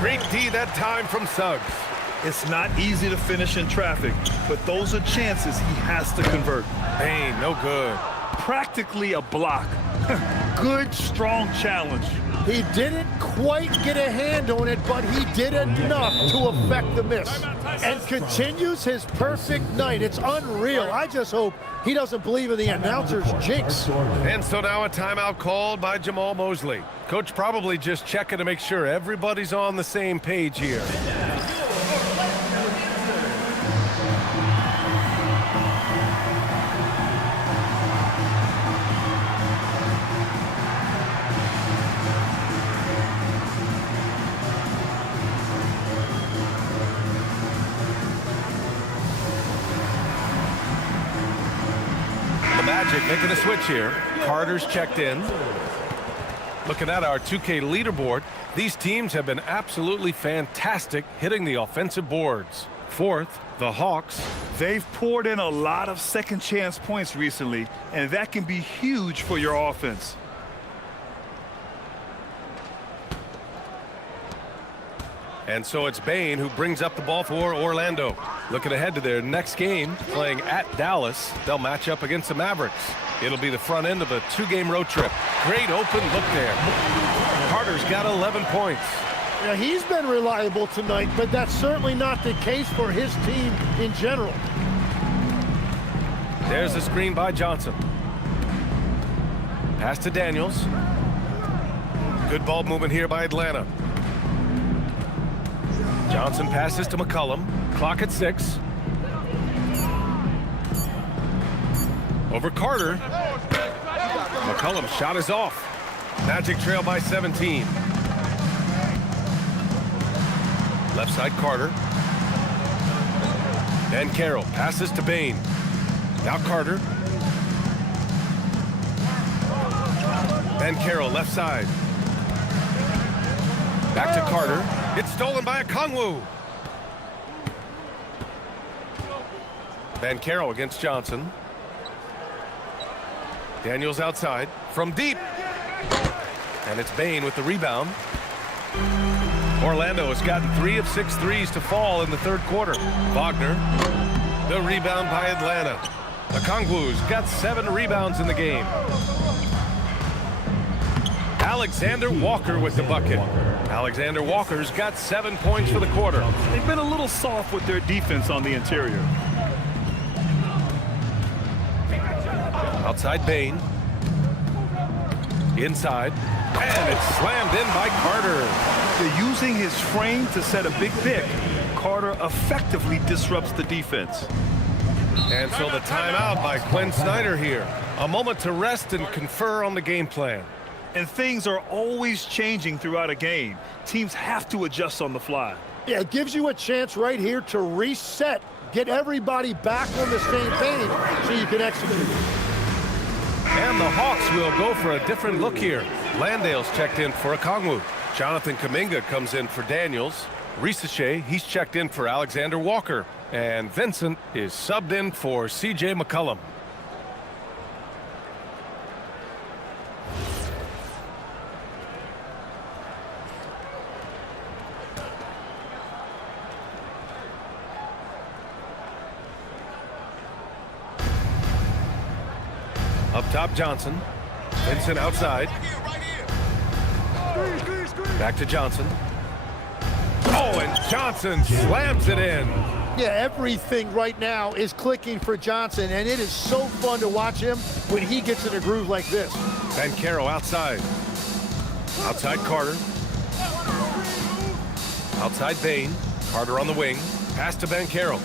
Great D that time from Suggs. It's not easy to finish in traffic, but those are chances he has to convert. Bain, no good. Practically a block. Good, strong challenge. He didn't quite get a hand on it, but he did enough to affect the miss. And continues his perfect night. It's unreal. I just hope he doesn't believe in the announcer's jinx. And so now a timeout called by Jamal Mosley. Coach probably just checking to make sure everybody's on the same page here. Magic making a switch here. Carter's checked in. Looking at our 2K leaderboard, these teams have been absolutely fantastic hitting the offensive boards. Fourth, the Hawks. They've poured in a lot of second chance points recently, and that can be huge for your offense. And so it's Bain who brings up the ball for Orlando. Looking ahead to their next game, playing at Dallas. They'll match up against the Mavericks. It'll be the front end of a 2-game road trip. Great open look there. Carter's got 11 points. Yeah, he's been reliable tonight, but that's certainly not the case for his team in general. There's the screen by Johnson. Pass to Daniels. Good ball movement here by Atlanta. Johnson passes to McCollum. Clock at 6. Over Carter. McCollum's shot is off. Magic trail by 17. Left side Carter. And Carroll passes to Bain. Now Carter. And Carroll left side. Back to Carter. It's stolen by Okongwu. Vancaro against Johnson. Daniels outside from deep. And it's Bain with the rebound. Orlando has gotten 3 of 6 threes to fall in the third quarter. Wagner, the rebound by Atlanta. Okongwu's got 7 rebounds in the game. Alexander Walker with the bucket. Alexander Walker's got 7 points for the quarter. They've been a little soft with their defense on the interior. Outside Bain. Inside. And it's slammed in by Carter. They're using his frame to set a big pick. Carter effectively disrupts the defense. And so the timeout by Quinn Snyder here. A moment to rest and confer on the game plan. And things are always changing throughout a game. Teams have to adjust on the fly. Yeah, it gives you a chance right here to reset, get everybody back on the same page so you can execute. And the Hawks will go for a different look here. Landale's checked in for Okongwu. Jonathan Kuminga comes in for Daniels. Risache, he's checked in for Alexander Walker. And Vincent is subbed in for C.J. McCollum. Up top, Johnson. Vincent outside. Back to Johnson. Oh, and Johnson slams it in. Yeah, everything right now is clicking for Johnson, and it is so fun to watch him when he gets in a groove like this. Vancaro outside. Outside Carter. Outside Bain. Carter on the wing. Pass to Vancaro.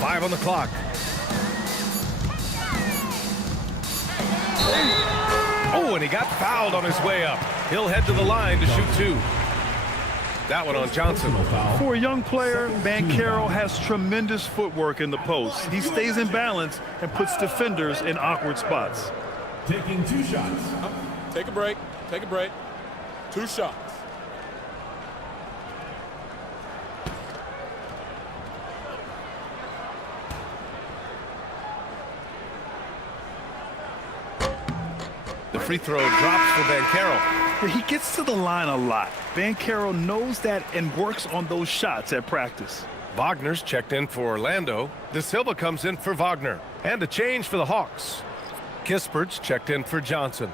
5 on the clock. Oh, and he got fouled on his way up. He'll head to the line to shoot 2. That one on Johnson. For a young player, Banchero has tremendous footwork in the post. He stays in balance and puts defenders in awkward spots. Taking 2 shots. Take a break. Take a break. 2 shots. The free throw drops for Banchero. He gets to the line a lot. Banchero knows that and works on those shots at practice. Wagner's checked in for Orlando. De Silva comes in for Wagner. And a change for the Hawks. Kispert's checked in for Johnson.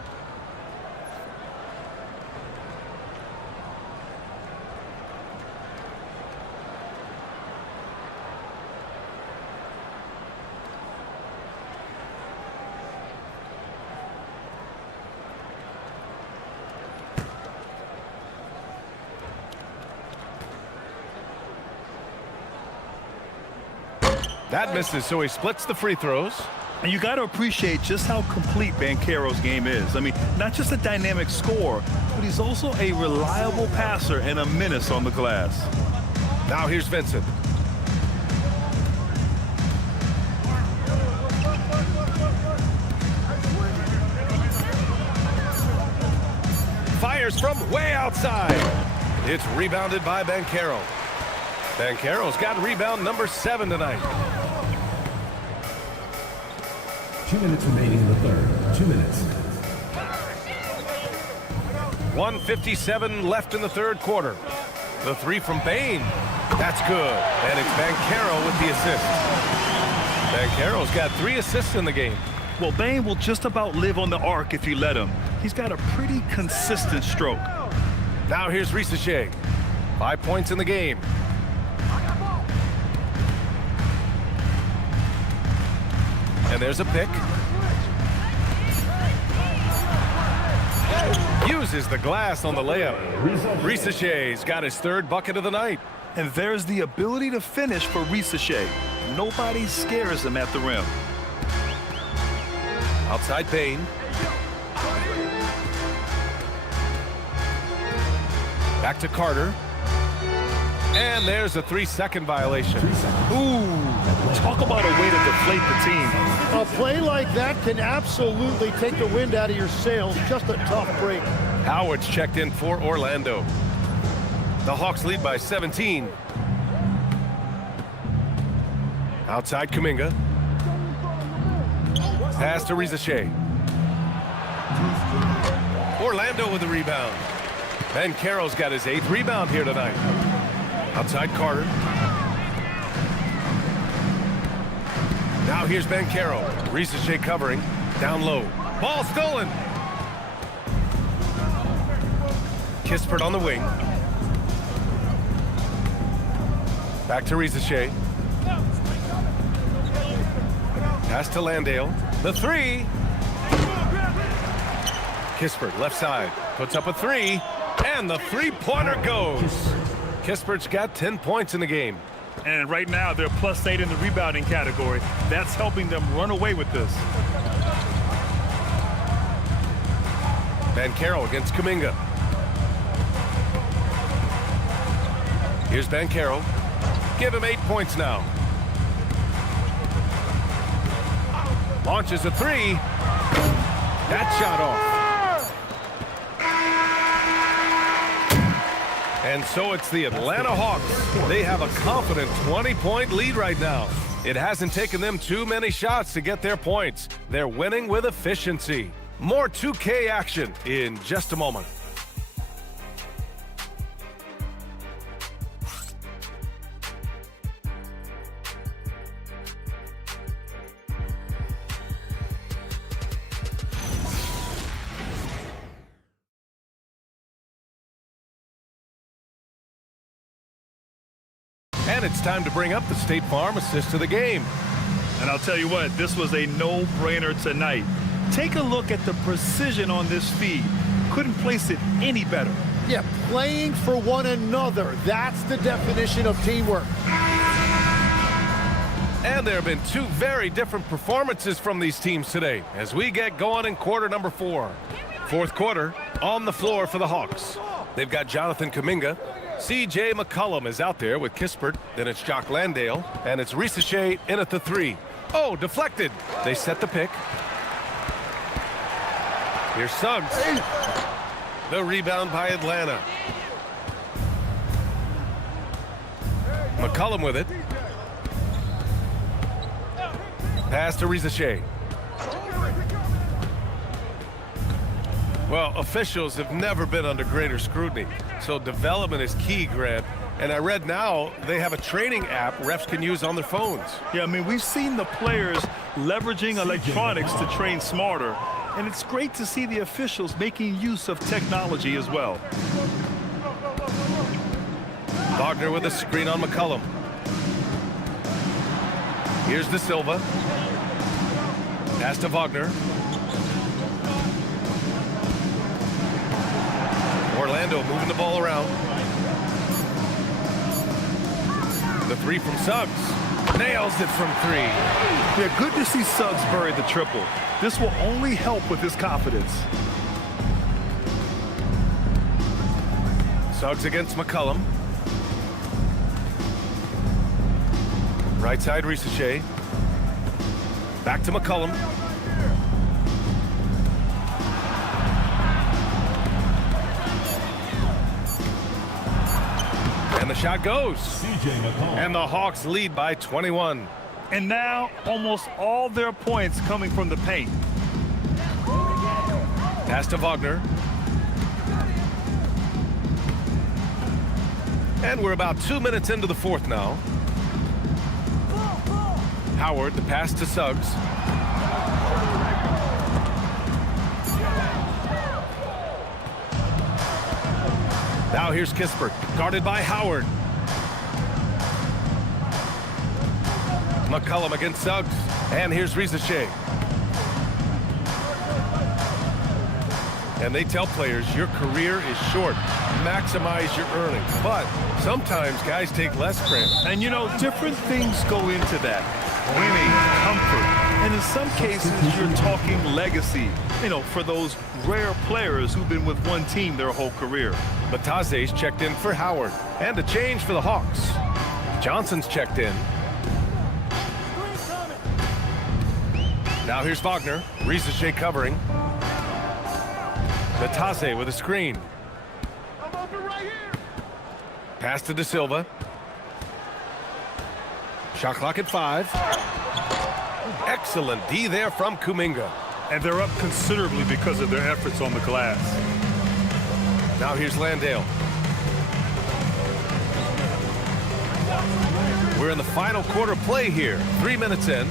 That misses, so he splits the free throws. And you got to appreciate just how complete Banchero's game is. I mean, not just a dynamic scorer, but he's also a reliable passer and a menace on the glass. Now here's Vincent. Fires from way outside. It's rebounded by Banchero. Banchero's got rebound number 7 tonight. 2 minutes remaining in the third. 2 minutes. 1:57 left in the third quarter. The three from Bain. That's good. And it's Banchero with the assist. Banchero's got 3 assists in the game. Well, Bain will just about live on the arc if you let him. He's got a pretty consistent stroke. Now here's Risacher. 5 points in the game. And there's a pick. Uses the glass on the layup. Risacher's got his 3rd bucket of the night. And there's the ability to finish for Risacher. Nobody scares him at the rim. Outside Bain. Back to Carter. And there's a 3-second violation. Ooh, talk about a way to deflate the team. A play like that can absolutely take the wind out of your sails. Just a tough break. Howard's checked in for Orlando. The Hawks lead by 17. Outside Kuminga. Pass to Risacher. Orlando with the rebound. Banchero's got his 8th rebound here tonight. Outside Carter. Now here's Banchero. Risacher covering. Down low. Ball stolen. Kispert on the wing. Back to Risacher. Pass to Landale. The 3. Kispert left side. Puts up a 3. And the 3-pointer goes. Kispert's got 10 points in the game. And right now, they're +8 in the rebounding category. That's helping them run away with this. Banchero against Kuminga. Here's Banchero. Give him 8 points now. Launches a 3. That shot off. And so it's the Atlanta Hawks. They have a confident 20-point lead right now. It hasn't taken them too many shots to get their points. They're winning with efficiency. More 2K action in just a moment. And it's time to bring up the State Farm assist of the game. And I'll tell you what, this was a no-brainer tonight. Take a look at the precision on this feed. Couldn't place it any better. Yeah, playing for one another. That's the definition of teamwork. And there have been 2 very different performances from these teams today as we get going in quarter number 4. Fourth quarter, on the floor for the Hawks. They've got Jonathan Kuminga. C.J. McCollum is out there with Kispert. Then it's Jock Landale, and it's Risacher in at the 3. Oh, deflected. They set the pick. Here's Suggs. The rebound by Atlanta. McCollum with it. Pass to Risacher. Well, officials have never been under greater scrutiny, so development is key, Grant. And I read now they have a training app refs can use on their phones. Yeah, I mean, we've seen the players leveraging electronics to train smarter, and it's great to see the officials making use of technology as well. Wagner with a screen on McCollum. Here's De Silva. Pass to Wagner. Orlando moving the ball around. The 3 from Suggs. Nails it from 3. Yeah, good to see Suggs bury the triple. This will only help with his confidence. Suggs against McCollum. Right side, Risacher. Back to McCollum. And the shot goes. And the Hawks lead by 21. And now almost all their points coming from the paint. Pass to Wagner. And we're about 2 minutes into the fourth now. Howard, the pass to Suggs. Now here's Kispert, guarded by Howard. McCollum against Suggs. And here's Risacher. And they tell players, your career is short. Maximize your earnings. But sometimes guys take less credit. And you know, different things go into that. Winning, comfort, and in some cases, you're talking legacy. You know, for those rare players who've been with one team their whole career. Batase's checked in for Howard. And a change for the Hawks. Johnson's checked in. Now here's Wagner. Risacher covering. Batase with a screen. Pass to De Silva. Shot clock at 5. Excellent D there from Kuminga. And they're up considerably because of their efforts on the glass. Now here's Landale. We're in the final quarter play here. 3 minutes in.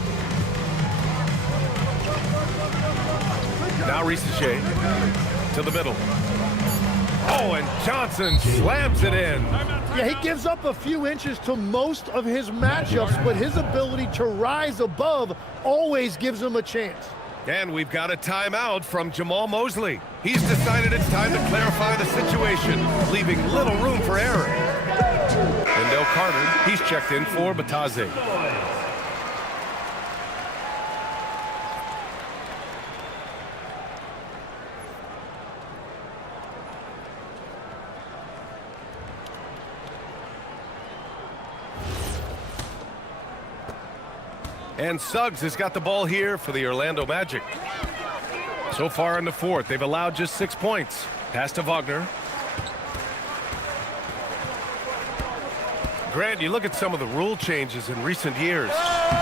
Now Risacher to the middle. Oh, and Johnson slams it in. Yeah, he gives up a few inches to most of his matchups, but his ability to rise above always gives him a chance. And we've got a timeout from Jamal Mosley. He's decided it's time to clarify the situation, leaving little room for error. Wendell Carter, he's checked in for Batase. And Suggs has got the ball here for the Orlando Magic. So far in the fourth, they've allowed just 6 points. Pass to Wagner. Grant, you look at some of the rule changes in recent years.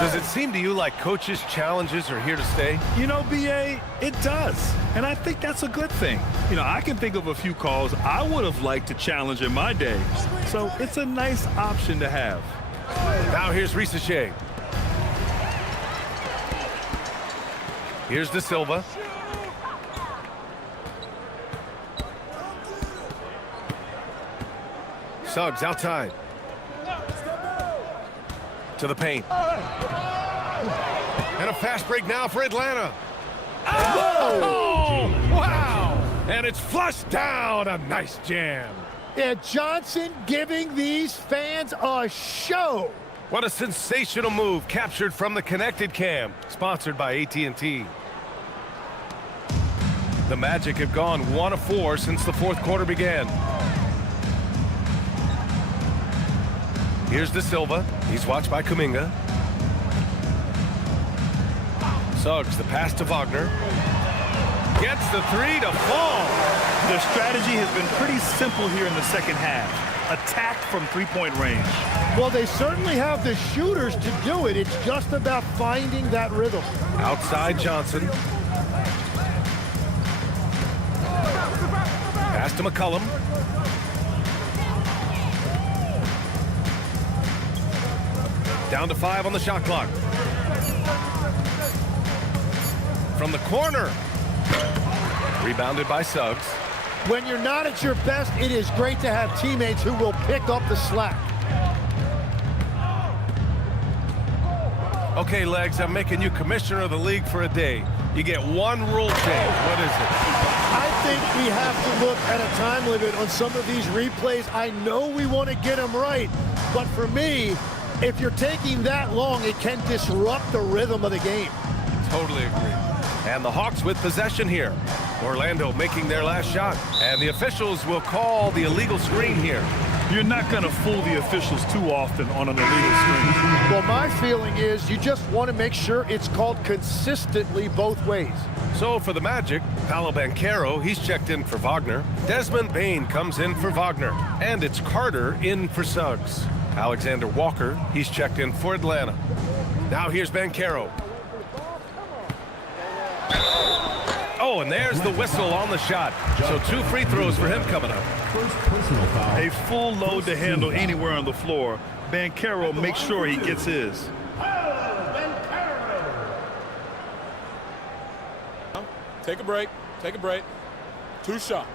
Does it seem to you like coaches' challenges are here to stay? You know, B.A., it does. And I think that's a good thing. You know, I can think of a few calls I would have liked to challenge in my day. So it's a nice option to have. Now here's Risacher. Here's De Silva. Suggs outside. To the paint. And a fast break now for Atlanta. Oh! Wow! And it's flushed down. A nice jam. Yeah, Johnson giving these fans a show. What a sensational move captured from the connected cam, sponsored by AT&T. The Magic have gone 1 of 4 since the fourth quarter began. Here's De Silva. He's watched by Kuminga. Suggs, the pass to Wagner. Gets the three to fall. Their strategy has been pretty simple here in the second half. Attack from three-point range. Well, they certainly have the shooters to do it. It's just about finding that rhythm. Outside Johnson. Pass to McCollum. Down to 5 on the shot clock. From the corner. Rebounded by Suggs. When you're not at your best, it is great to have teammates who will pick up the slack. Okay, Legs, I'm making you commissioner of the league for a day. You get one rule change. What is it? I think we have to look at a time limit on some of these replays. I know we want to get them right, but for me, if you're taking that long, it can disrupt the rhythm of the game. Totally agree. And the Hawks with possession here. Orlando making their last shot. And the officials will call the illegal screen here. You're not going to fool the officials too often on an illegal screen. Well, my feeling is you just want to make sure it's called consistently both ways. So for the Magic, Paolo Banchero, he's checked in for Wagner. Desmond Bane comes in for Wagner. And it's Carter in for Suggs. Alexander Walker, he's checked in for Atlanta. Now here's Banchero. Oh, and there's the whistle on the shot. So 2 free throws for him coming up. First personal foul. A full load to handle anywhere on the floor. Banchero makes sure he gets his. Take a break. Take a break. 2 shots.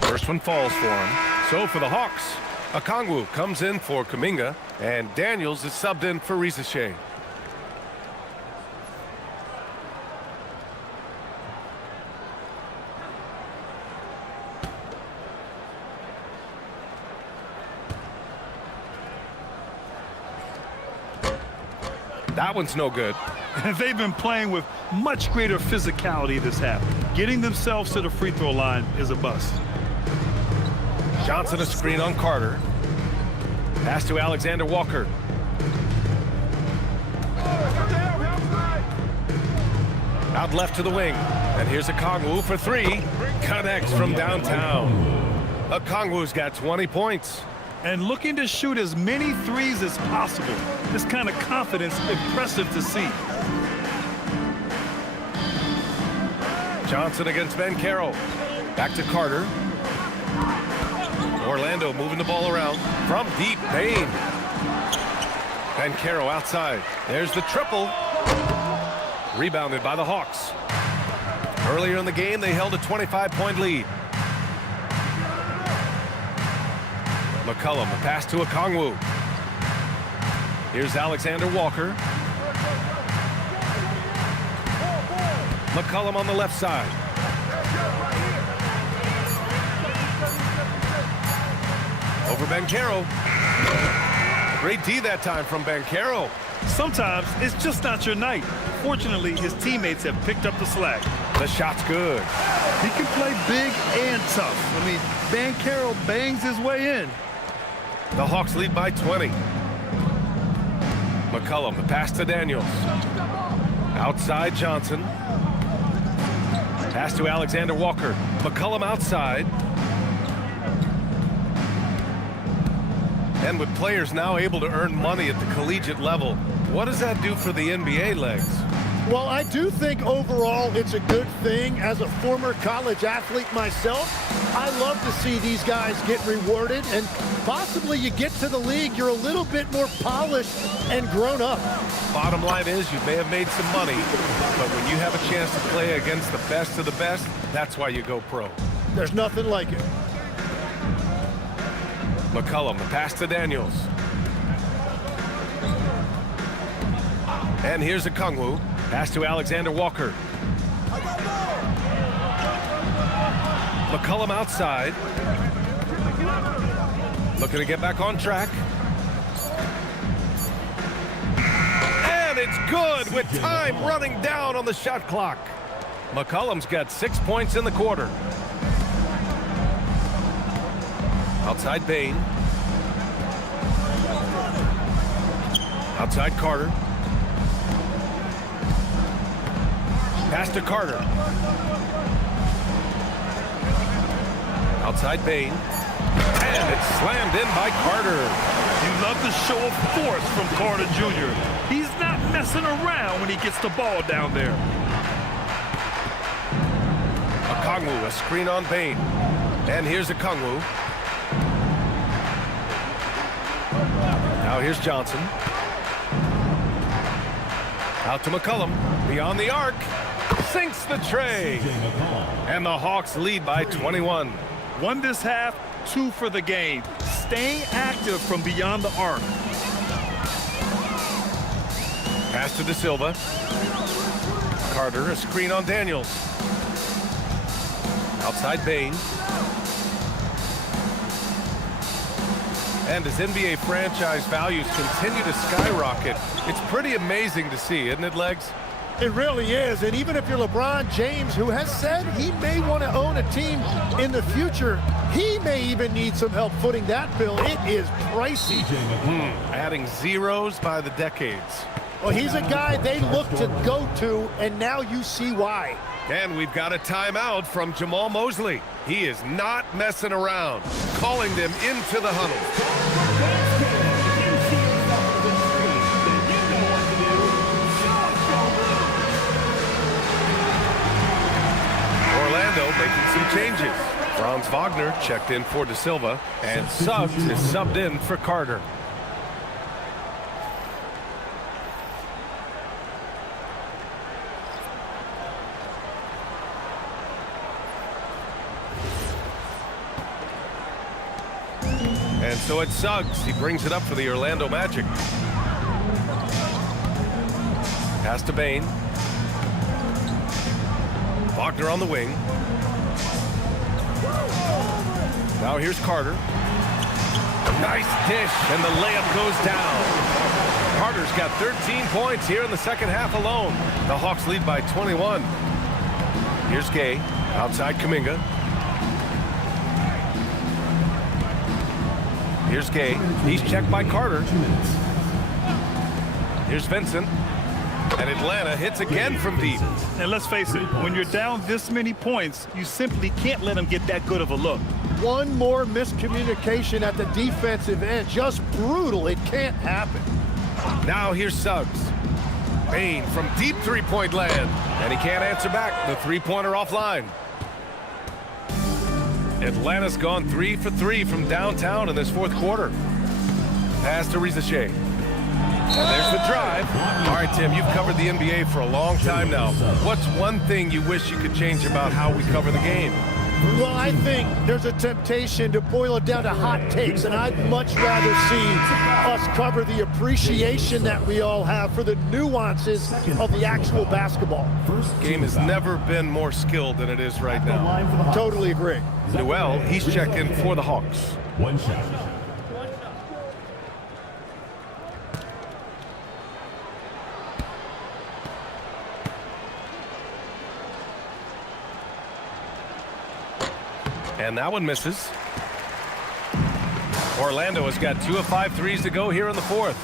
First one falls for him. So for the Hawks, Okongwu comes in for Kuminga, and Daniels is subbed in for Risache. That one's no good. They've been playing with much greater physicality this half. Getting themselves to the free throw line is a bust. Johnson a screen on Carter. Pass to Alexander Walker. Out left to the wing. And here's Okongwu for 3. Connects from downtown. Okongwu's got 20 points. And looking to shoot as many threes as possible. This kind of confidence, impressive to see. Johnson against Banchero. Back to Carter. Orlando moving the ball around. From deep, Bane. Banchero outside. There's the triple. Rebounded by the Hawks. Earlier in the game, they held a 25-point lead. McCollum, a pass to Okongwu. Here's Alexander Walker. McCollum on the left side. Over Banchero. Great D that time from Banchero. Sometimes it's just not your night. Fortunately, his teammates have picked up the slack. The shot's good. He can play big and tough. I mean, Banchero bangs his way in. The Hawks lead by 20. McCollum, the pass to Daniels. Outside Johnson. Pass to Alexander Walker. McCollum outside. And with players now able to earn money at the collegiate level, what does that do for the NBA, Legs? Well, I do think overall it's a good thing. As a former college athlete myself, I love to see these guys get rewarded, and possibly you get to the league, you're a little bit more polished and grown up. Bottom line is you may have made some money, but when you have a chance to play against the best of the best, that's why you go pro. There's nothing like it. McCollum, the pass to Daniels. And here's Okongwu. Pass to Alexander Walker. McCollum outside. Looking to get back on track. And And it's good with time running down on the shot clock. McCollum's got 6 points in the quarter. Outside Bain. Outside Carter. Pass to Carter. Outside Bain. And it's slammed in by Carter. You love the show of force from Carter Jr. He's not messing around when he gets the ball down there. Okongwu, a screen on Bain. And here's Okongwu. Now here's Johnson. Out to McCollum. Beyond the arc. Sinks the tray. And the Hawks lead by 21. Won this half, 2 for the game. Staying active from beyond the arc. Pass to De Silva. Carter, a screen on Daniels. Outside Bain. And as NBA franchise values continue to skyrocket, it's pretty amazing to see, isn't it, Legs? It really is, and even if you're LeBron James, who has said he may want to own a team in the future, he may even need some help footing that bill. It is pricey. Adding zeros by the decades. Well, he's a guy they look to go to, and now you see why. And we've got a timeout from Jamal Mosley. He is not messing around, calling them into the huddle. Orlando making some changes. Franz Wagner checked in for De Silva, and Suggs is subbed in for Carter. And so it's Suggs. He brings it up for the Orlando Magic. Pass to Bain. Wagner on the wing. Now here's Carter. Nice dish, and the layup goes down. Carter's got 13 points here in the second half alone. The Hawks lead by 21. Here's Gay. Outside Kuminga. Here's Gay. He's checked by Carter. Here's Vincent. And Atlanta hits again from deep. And let's face it, when you're down this many points, you simply can't let them get that good of a look. One more miscommunication at the defensive end. Just brutal. It can't happen. Now here's Suggs. Bain from deep three-point land. And he can't answer back. The three-pointer offline. Atlanta's gone 3 for 3 from downtown in this fourth quarter. Pass to Rizachet. And there's the drive. All right, Tim, you've covered the NBA for a long time now. What's one thing you wish you could change about how we cover the game? Well, I think there's a temptation to boil it down to hot takes, and I'd much rather see us cover the appreciation that we all have for the nuances of the actual basketball. Game has never been more skilled than it is right now. Totally agree. Noel, he's checked in for the Hawks. One shot. And that one misses. Orlando has got 2 of 5 threes to go here in the fourth.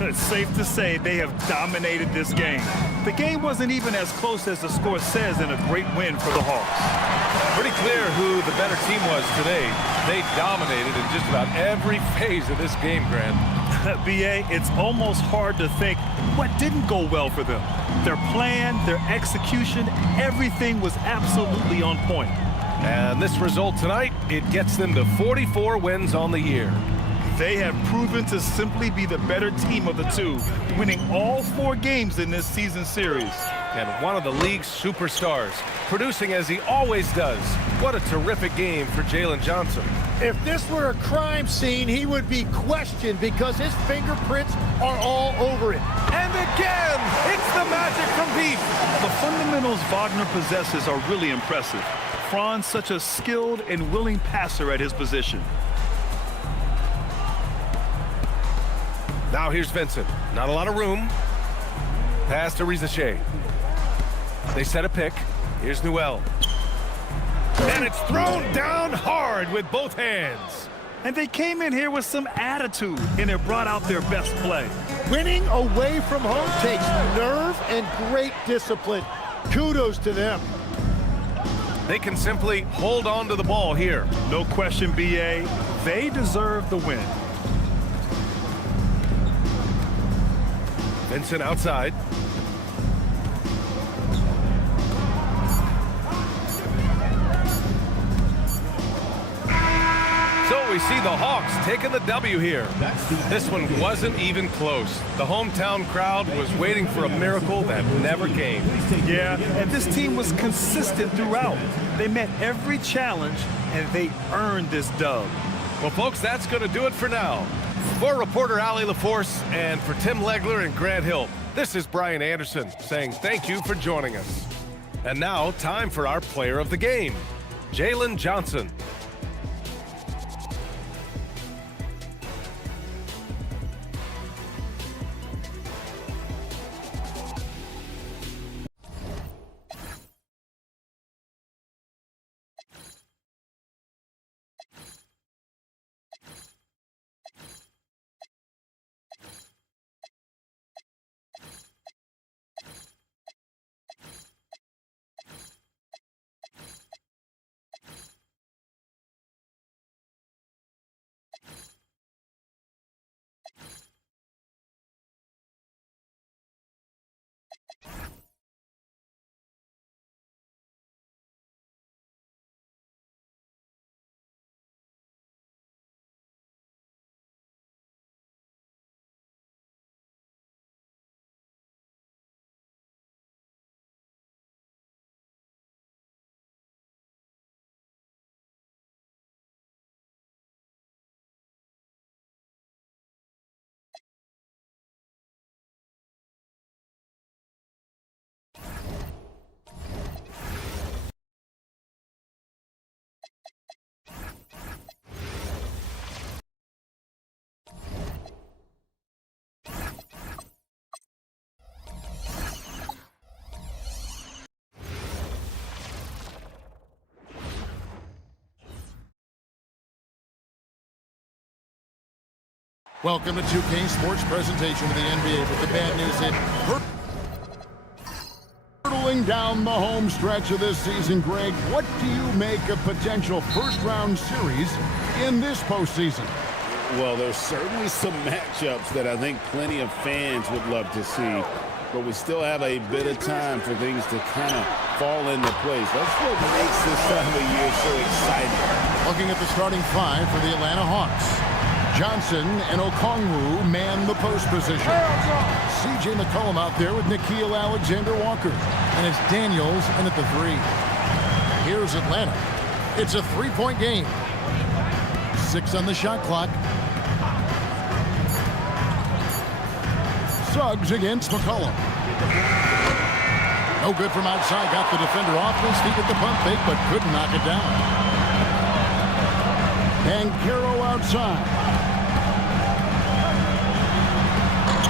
It's safe to say they have dominated this game. The game wasn't even as close as the score says in a great win for the Hawks. Pretty clear who the better team was today. They dominated in just about every phase of this game, Grant. BA, it's almost hard to think what didn't go well for them. Their plan, their execution, everything was absolutely on point. And this result tonight, it gets them to 44 wins on the year. They have proven to simply be the better team of the two, winning all 4 games in this season series. And one of the league's superstars, producing as he always does. What a terrific game for Jalen Johnson. If this were a crime scene, he would be questioned because his fingerprints are all over it. And again, it's the magic from deep. The fundamentals Wagner possesses are really impressive. Franz, such a skilled and willing passer at his position. Now here's Vincent. Not a lot of room. Pass to Rizachet. They set a pick. Here's Newell. And it's thrown down hard with both hands. And they came in here with some attitude, and it brought out their best play. Winning away from home takes nerve and great discipline. Kudos to them. They can simply hold on to the ball here. No question, B.A. They deserve the win. Vincent outside. So we see the Hawks taking the W here. This one wasn't even close. The hometown crowd was waiting for a miracle that never came. Yeah, and this team was consistent throughout. They met every challenge, and they earned this dub. Well, folks, that's going to do it for now. For reporter Allie LaForce and for Tim Legler and Grant Hill, this is Brian Anderson saying thank you for joining us. And now, time for our player of the game, Jalen Johnson. Welcome to 2K Sports presentation of the NBA, but the bad news is hurtling down the home stretch of this season. Greg, what do you make of potential first-round series in this postseason? Well, there's certainly some matchups that I think plenty of fans would love to see, but we still have a bit of time for things to kind of fall into place. That's what makes this time of year so exciting. Looking at the starting five for the Atlanta Hawks. Johnson and Okongwu man the post position. C.J. McCollum out there with Nickeil Alexander-Walker. And it's Daniels in at the three. Here's Atlanta. It's a three-point game. 6 on the shot clock. Suggs against McCollum. No good from outside. Got the defender off his feet with the pump fake, but couldn't knock it down. And Caro outside.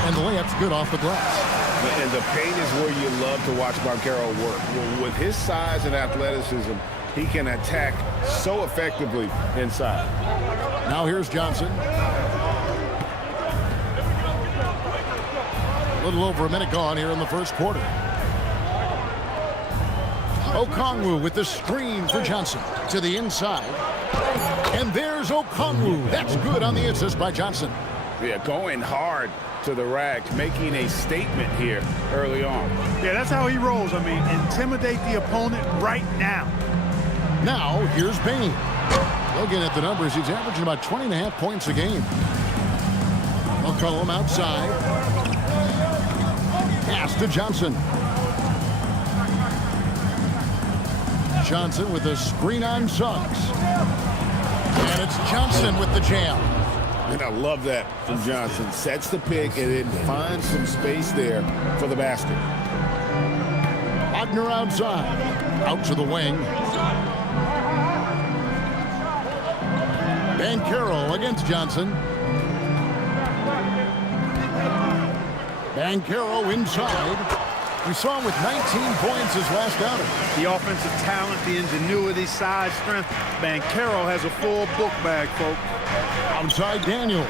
And the layup's good off the glass. And the paint is where you love to watch Banchero work. Well, with his size and athleticism, he can attack so effectively inside. Now here's Johnson. A little over a minute gone here in the first quarter. Okongwu with the screen for Johnson to the inside. And there's Okongwu. That's good on the assist by Johnson. Yeah, going hard to the rack, making a statement here early on. Yeah, that's how he rolls. I mean, intimidate the opponent right now. Now, here's Bain. Looking at the numbers, he's averaging about 20.5 points a game. McCollum outside. Pass to Johnson. Johnson with a screen on Suggs. And it's Johnson with the jam. And I love that from Johnson. Sets the pick and then finds some space there for the basket. Wagner outside. Out to the wing. Banchero against Johnson. Banchero inside. We saw him with 19 points his last outing. The offensive talent, the ingenuity, size, strength. Banchero has a full book bag, folks. Outside Daniels.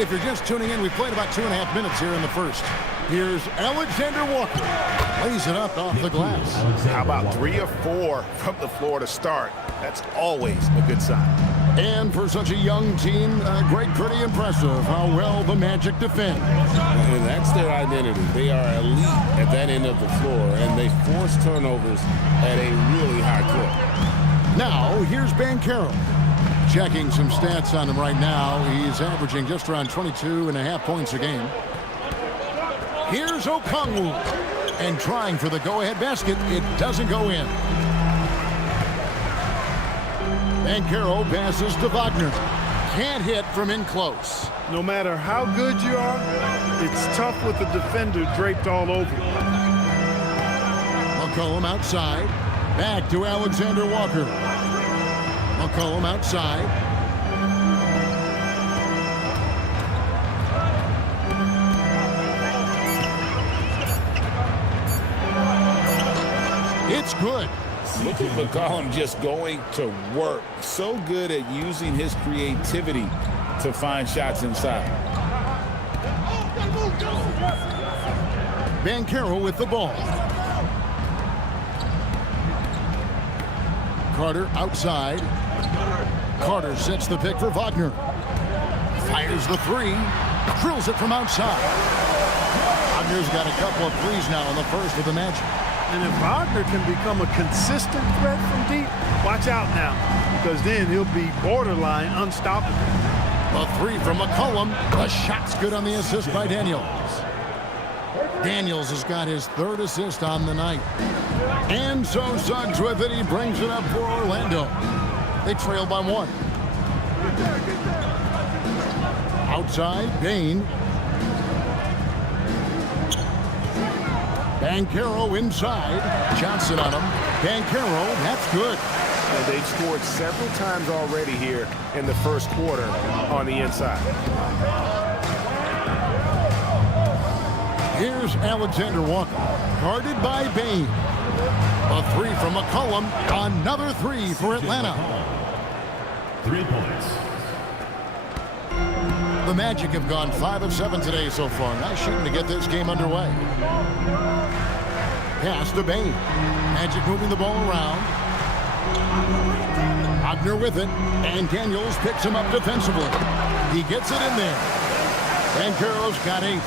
If you're just tuning in, we played about 2.5 minutes here in the first. Here's Alexander Walker. Lays it up off the glass. How about 3 or 4 from the floor to start? That's always a good sign. And for such a young team, Greg, pretty impressive how well the Magic defend. And that's their identity. They are elite at that end of the floor, and they force turnovers at a really high clip. Now, here's Banchero. Checking some stats on him right now. He's averaging just around 22.5 points a game. Here's Okongwu. And trying for the go-ahead basket. It doesn't go in. Banchero passes to Wagner. Can't hit from in close. No matter how good you are, it's tough with the defender draped all over you. McCollum outside. Back to Alexander Walker. McCollum outside. It's good. Look at McCollum just going to work. So good at using his creativity to find shots inside. Banchero with the ball. Carter outside. Carter sets the pick for Wagner. Fires the three. Drills it from outside. Wagner's got a couple of threes now in the first of the match. And if Wagner can become a consistent threat from deep, watch out now, because then he'll be borderline unstoppable. A three from McCollum. The shot's good on the assist by Daniels. Daniels has got his 3rd assist on the night. And so Suggs with it. He brings it up for Orlando. They trail by 1. Outside, Bain. Banchero inside. Johnson on him. Banchero, that's good. And they've scored several times already here in the first quarter on the inside. Here's Alexander Walker. Guarded by Bain. A three from McCollum. Another three for Atlanta. 3 points. The Magic have gone 5 of 7 today so far. Nice shooting to get this game underway. Pass to Bain. Magic moving the ball around. Wagner with it. And Daniels picks him up defensively. He gets it in there. Banchero's got 8.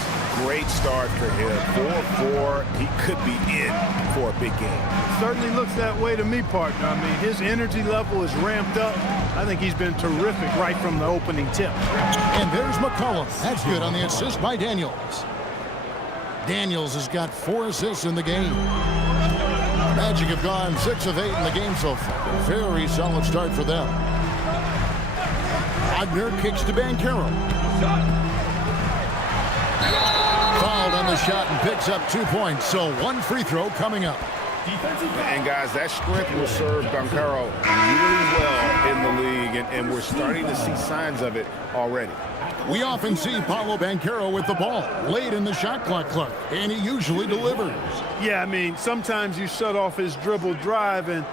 Great start for him. 4-4. He could be in for a big game. Certainly looks that way to me, partner. I mean, his energy level is ramped up. I think he's been terrific right from the opening tip. And there's McCollum. That's good on the assist by Daniels. Daniels has got 4 assists in the game. Magic have gone 6 of 8 in the game so far. Very solid start for them. Wagner kicks to Banchero. Fouled on the shot and picks up 2 points. So 1 free throw coming up. And guys, that strength will serve Banchero really well in the league, and we're starting to see signs of it already. We often see Paolo Banchero with the ball late in the shot clock, and he usually delivers. Yeah, I mean, sometimes you shut off his dribble drive and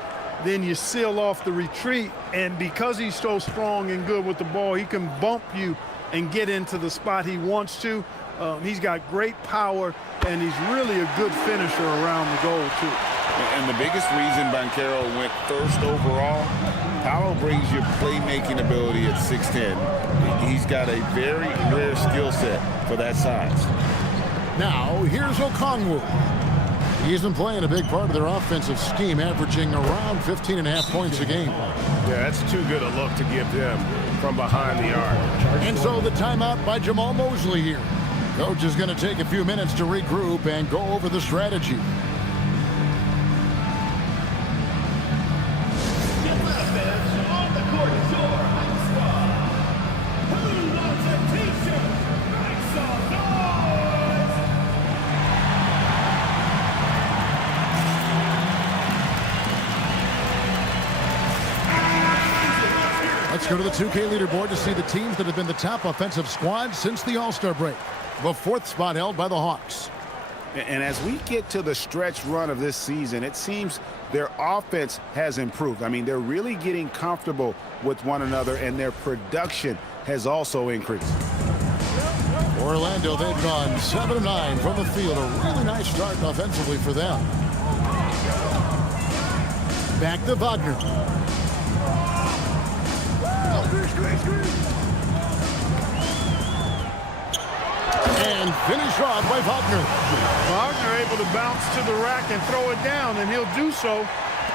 then you seal off the retreat, and because he's so strong and good with the ball, he can bump you and get into the spot he wants to. He's got great power, and he's really a good finisher around the goal, too. And the biggest reason Banchero went first overall, Paolo brings you playmaking ability at 6'10". He's got a very rare skill set for that size. Now, here's Okongwu. He's been playing a big part of their offensive scheme, averaging around 15.5 points a game. Yeah, that's too good a look to give them from behind the arc. And so the timeout by Jamal Mosley here. Coach is going to take a few minutes to regroup and go over the strategy. Let's Let's go to the 2K leaderboard to see the teams that have been the top offensive squad since the All-Star break. The 4th spot held by the Hawks. And as we get to the stretch run of this season, it seems their offense has improved. I mean, they're really getting comfortable with one another, and their production has also increased. Orlando, they've gone 7-9 from the field. A really nice start offensively for them. Back to Wagner. And finish off by Wagner. Wagner able to bounce to the rack and throw it down, and he'll do so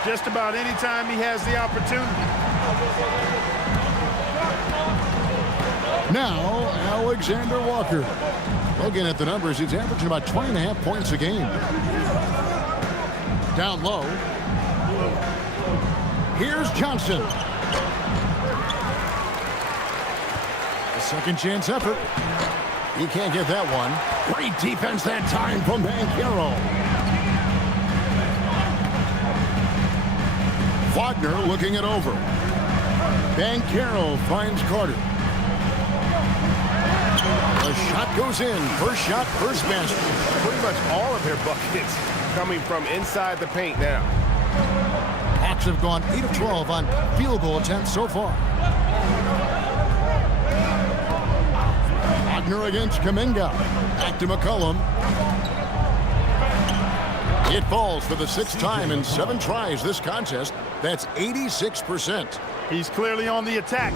just about any time he has the opportunity. Now, Alexander Walker. Looking at the numbers, he's averaging about 20.5 points a game. Down low. Here's Johnson. A second chance effort. He can't get that one. Great defense that time from Banchero. Wagner looking it over. Banchero finds Carter. The shot goes in. First shot, first basket. Pretty much all of their buckets coming from inside the paint now. Hawks have gone 8 of 12 on field goal attempts so far. Wagner against Kuminga. Back to McCollum. It falls for the 6th time in 7 tries this contest. That's 86%. He's clearly on the attack,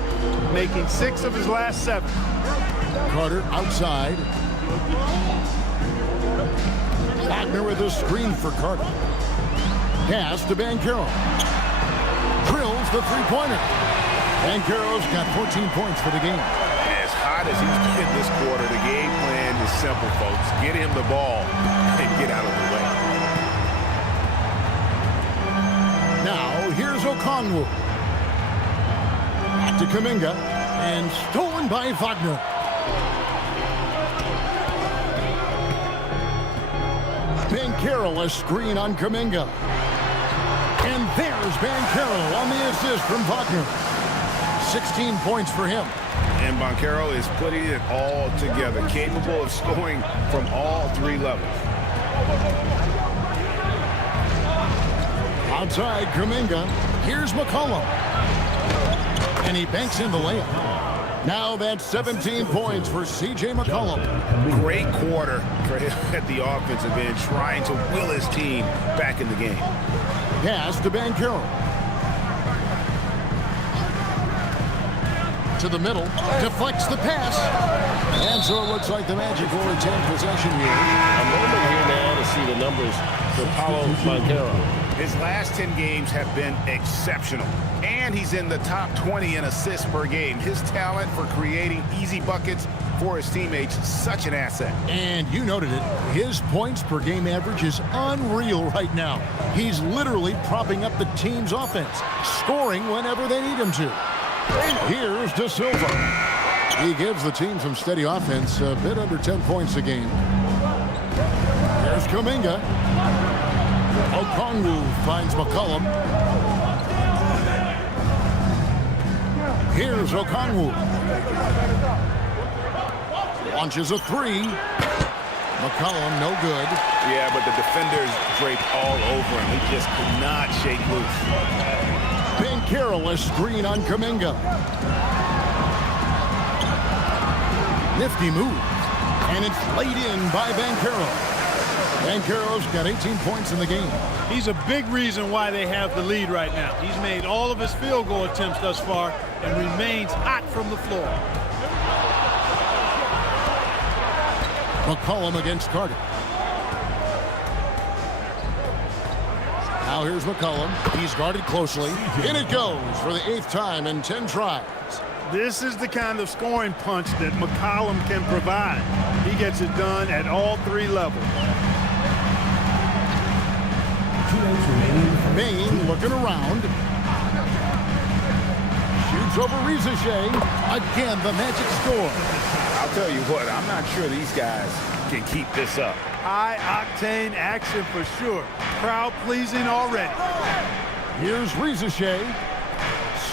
making 6 of his last 7. Carter outside. Wagner with a screen for Carter. Pass to Banchero. Drills the three-pointer. Banchero's got 14 points for the game. As hot as he's been this quarter, the game plan is simple, folks. Get him the ball and get out of the way. Now, here's Okongwu. Back to Kuminga. And stolen by Wagner. Banchero, a screen on Kuminga. And there's Banchero on the assist from Wagner. 16 points for him. And Banchero is putting it all together, capable of scoring from all 3 levels. Outside Kuminga. Here's McCollum. And he banks in the layup. Now that's 17 points for C.J. McCollum. Great quarter for him at the offensive end, trying to will his team back in the game. Pass to Banchero. To the middle. Deflects the pass. And so it looks like the Magic will retain possession here. A moment here now to see the numbers for Paolo Banchero. His last 10 games have been exceptional, and he's in the top 20 in assists per game. His talent for creating easy buckets for his teammates, such an asset. And you noted it, his points per game average is unreal right now. He's literally propping up the team's offense, scoring whenever they need him to. Here's De Silva. He gives the team some steady offense, a bit under 10 points a game. Here's Kuminga. Okongwu finds McCollum. Here's Okongwu. Launches a 3. McCollum, no good. Yeah, but the defenders draped all over him. He just could not shake loose. Banchero, a screen on Kuminga. Nifty move. And it's laid in by Banchero. Banchero's got 18 points in the game. He's a big reason why they have the lead right now. He's made all of his field goal attempts thus far and remains hot from the floor. McCollum against Carter. Now here's McCollum. He's guarded closely. In it goes for the 8th time in 10 tries. This is the kind of scoring punch that McCollum can provide. He gets it done at all 3 levels. Maine looking around. Shoots over Rizichet. Again, the Magic score. I'll tell you what, I'm not sure these guys can keep this up. High-octane action for sure. Crowd-pleasing already. Here's Rizichet.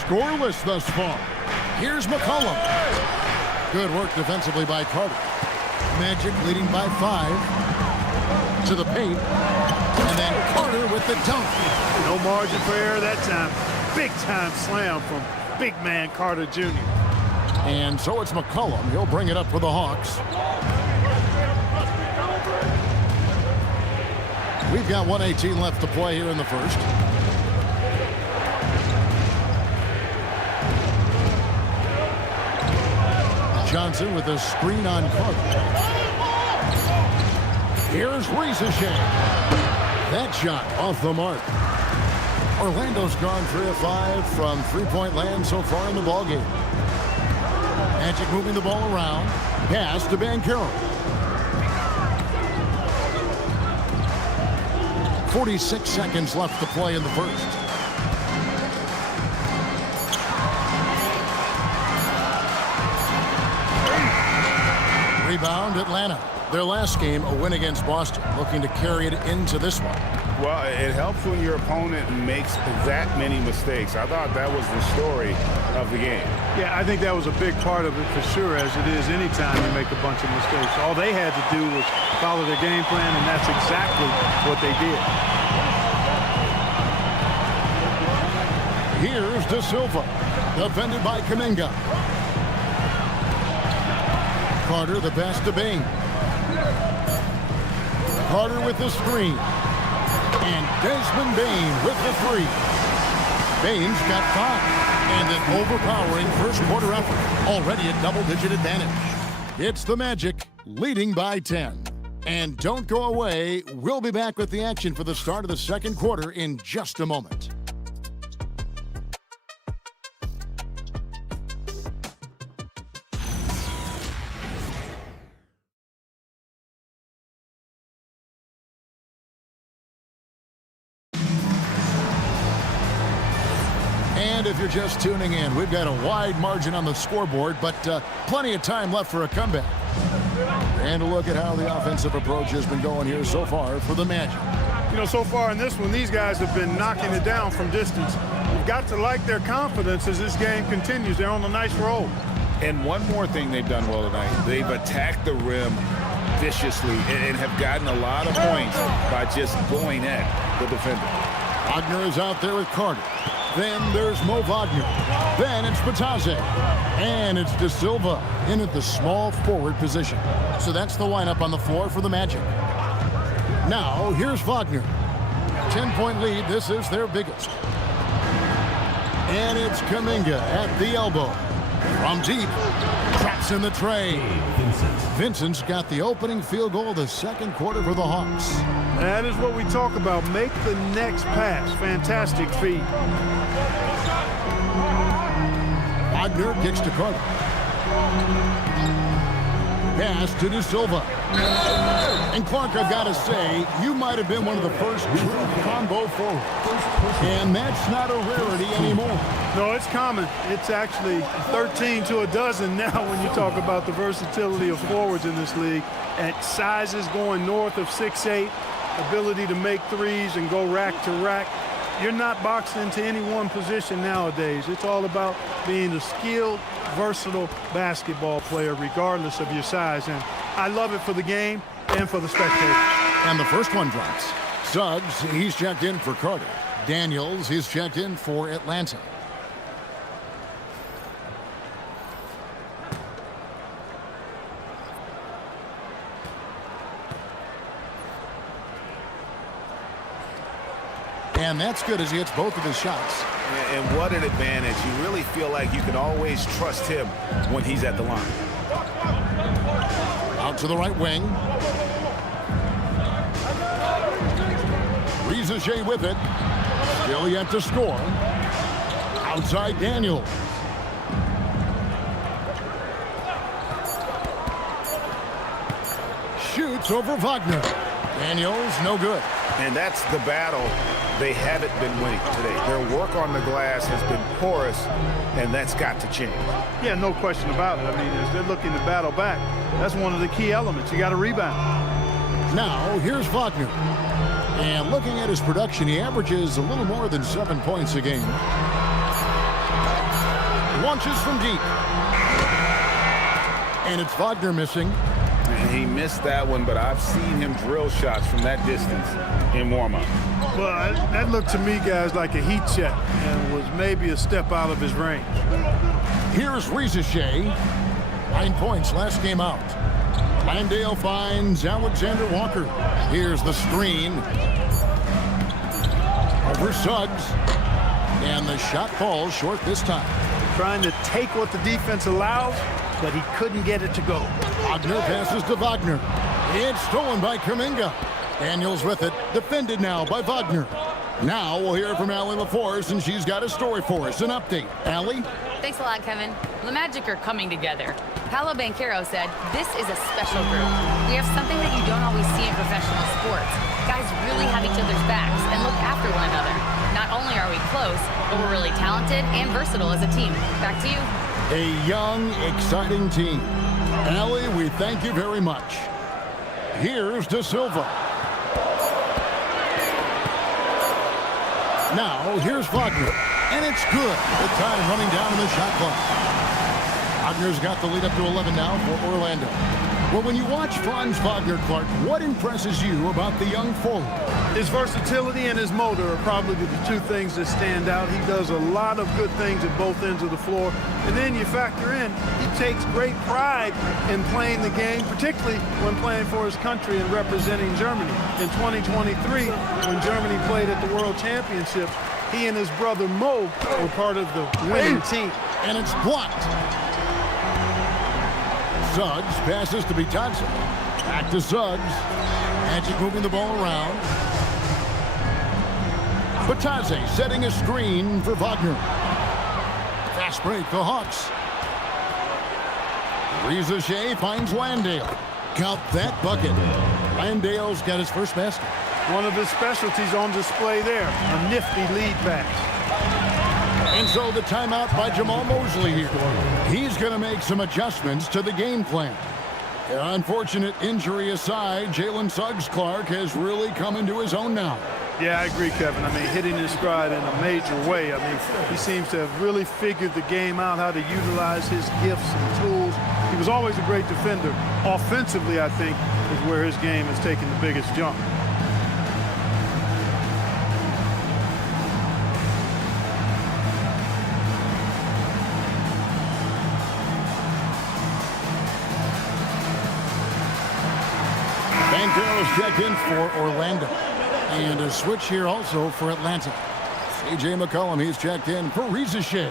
Scoreless thus far. Here's McCollum. Good work defensively by Carter. Magic leading by 5. To the paint. And then Carter with the dunk. No margin for error that time. Big-time slam from big man Carter Jr. And so it's McCollum. He'll bring it up for the Hawks. We've got 1:18 left to play here in the first. Johnson with a screen on Carter. Here's Rizachet. That shot off the mark. Orlando's gone 3 of 5 from three-point land so far in the ballgame. Magic moving the ball around. Pass to Banchero. 46 seconds left to play in the first. Rebound, Atlanta. Their last game, a win against Boston, looking to carry it into this one. Well, it helps when your opponent makes that many mistakes. I thought that was the story of the game. Yeah, I think that was a big part of it for sure, as it is anytime you make a bunch of mistakes. All they had to do was follow their game plan, and that's exactly what they did. Here's De Silva, defended by Kuminga. Carter, the pass to Bain. Carter with the screen. And Desmond Bain with the 3. Bain's got 5. And an overpowering first quarter effort. Already a double-digit advantage. It's the Magic leading by 10. And don't go away. We'll be back with the action for the start of the second quarter in just a moment. And if you're just tuning in, we've got a wide margin on the scoreboard, but plenty of time left for a comeback. And a look at how the offensive approach has been going here so far for the Magic. You know, so far in this one, these guys have been knocking it down from distance. You've got to like their confidence as this game continues. They're on a nice roll. And one more thing they've done well tonight, they've attacked the rim viciously and have gotten a lot of points by just going at the defender. Wagner is out there with Carter. Then there's Mo Wagner. Then it's Batase. And it's De Silva in at the small forward position. So that's the lineup on the floor for the Magic. Now, here's Wagner. 10-point lead. This is their biggest. And it's Kuminga at the elbow. From deep. Traps in the tray. Vincent's got the opening field goal of the second quarter for the Hawks. That is what we talk about. Make the next pass. Fantastic feat. Wagner kicks to Carter. Pass to De Silva. And Clark, I've got to say, you might have been one of the first true combo forwards. And that's not a rarity anymore. No, it's common. It's actually 13 to a dozen now when you talk about the versatility of forwards in this league. At sizes going north of 6'8", ability to make threes and go rack to rack. You're not boxed into any one position nowadays. It's all about being a skilled, versatile basketball player regardless of your size. And I love it for the game and for the spectators. And the first one drops. Suggs, he's checked in for Carter. Daniels, he's checked in for Atlanta. And that's good as he hits both of his shots. And what an advantage. You really feel like you can always trust him when he's at the line. Out to the right wing. Rizachet with it. Still yet to score. Outside Daniels. Shoots over Wagner. Daniels, no good. And that's the battle they haven't been winning today. Their work on the glass has been porous, and that's got to change. Yeah, no question about it. I mean, as they're looking to battle back, that's one of the key elements. You got to rebound. Now, here's Wagner. And looking at his production, he averages a little more than 7 points a game. Launches from deep. And it's Wagner missing. And he missed that one, but I've seen him drill shots from that distance in warm-up. Well, that looked to me, guys, like a heat check and was maybe a step out of his range. Here's Rizachet. 9 points last game out. Landale finds Alexander Walker. Here's the screen. Over Suggs. And the shot falls short this time. Trying to take what the defense allows, but he couldn't get it to go. Wagner passes to Wagner. It's stolen by Kuminga. Daniels with it. Defended now by Wagner. Now we'll hear from Allie LaForce, and she's got a story for us. An update. Allie? Thanks a lot, Kevin. The Magic are coming together. Paolo Banchero said, "This is a special group. We have something that you don't always see in professional sports. Guys really have each other's backs and look after one another. Not only are we close, but we're really talented and versatile as a team." Back to you. A young, exciting team. Allie, we thank you very much. Here's De Silva. Now, here's Wagner. And it's good. The time running down in the shot clock. Wagner's got the lead up to 11 now for Orlando. Well, when you watch Franz Wagner, Clark, what impresses you about the young forward? His versatility and his motor are probably the two things that stand out. He does a lot of good things at both ends of the floor. And then you factor in, he takes great pride in playing the game, particularly when playing for his country and representing Germany. In 2023, when Germany played at the World Championships, he and his brother Mo were part of the winning team. And it's blocked. Suggs passes to Bitadze. Back to Suggs. Magic moving the ball around. Bitadze setting a screen for Wagner. Fast break, the Hawks. Rizachet finds Landale. Count that bucket. Landale's got his first basket. One of his specialties on display there, a nifty lead pass. And so the timeout by Jamal Mosley here. He's going to make some adjustments to the game plan. Unfortunate injury aside, Jalen Suggs Clark has really come into his own now. Yeah, I agree, Kevin. I mean, hitting his stride in a major way. I mean, he seems to have really figured the game out, how to utilize his gifts and tools. He was always a great defender. Offensively, I think, is where his game has taken the biggest jump. Banchero's checked in for Orlando. And a switch here also for Atlanta. C.J. McCollum, he's checked in for Rizachet.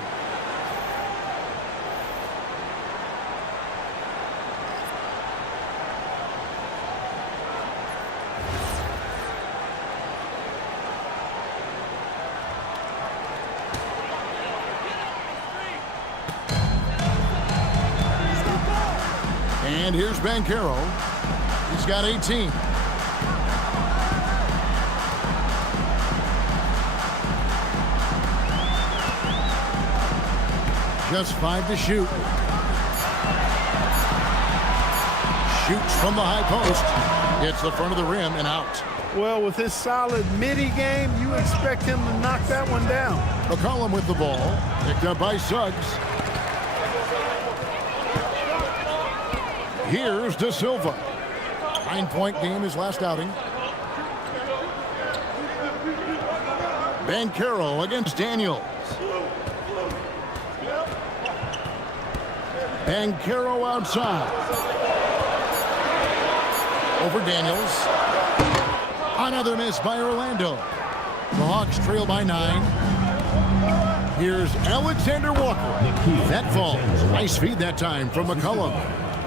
And here's Banchero. He's got 18. Just 5 to shoot. Shoots from the high post. Hits the front of the rim and out. Well, with his solid midi game, you expect him to knock that one down. McCollum with the ball. Picked up by Suggs. Here's De Silva. 9-point game his last outing. Banchero against Daniels. Banchero outside. Over Daniels. Another miss by Orlando. The Hawks trail by 9. Here's Alexander Walker. That falls. Nice feed that time from McCollum.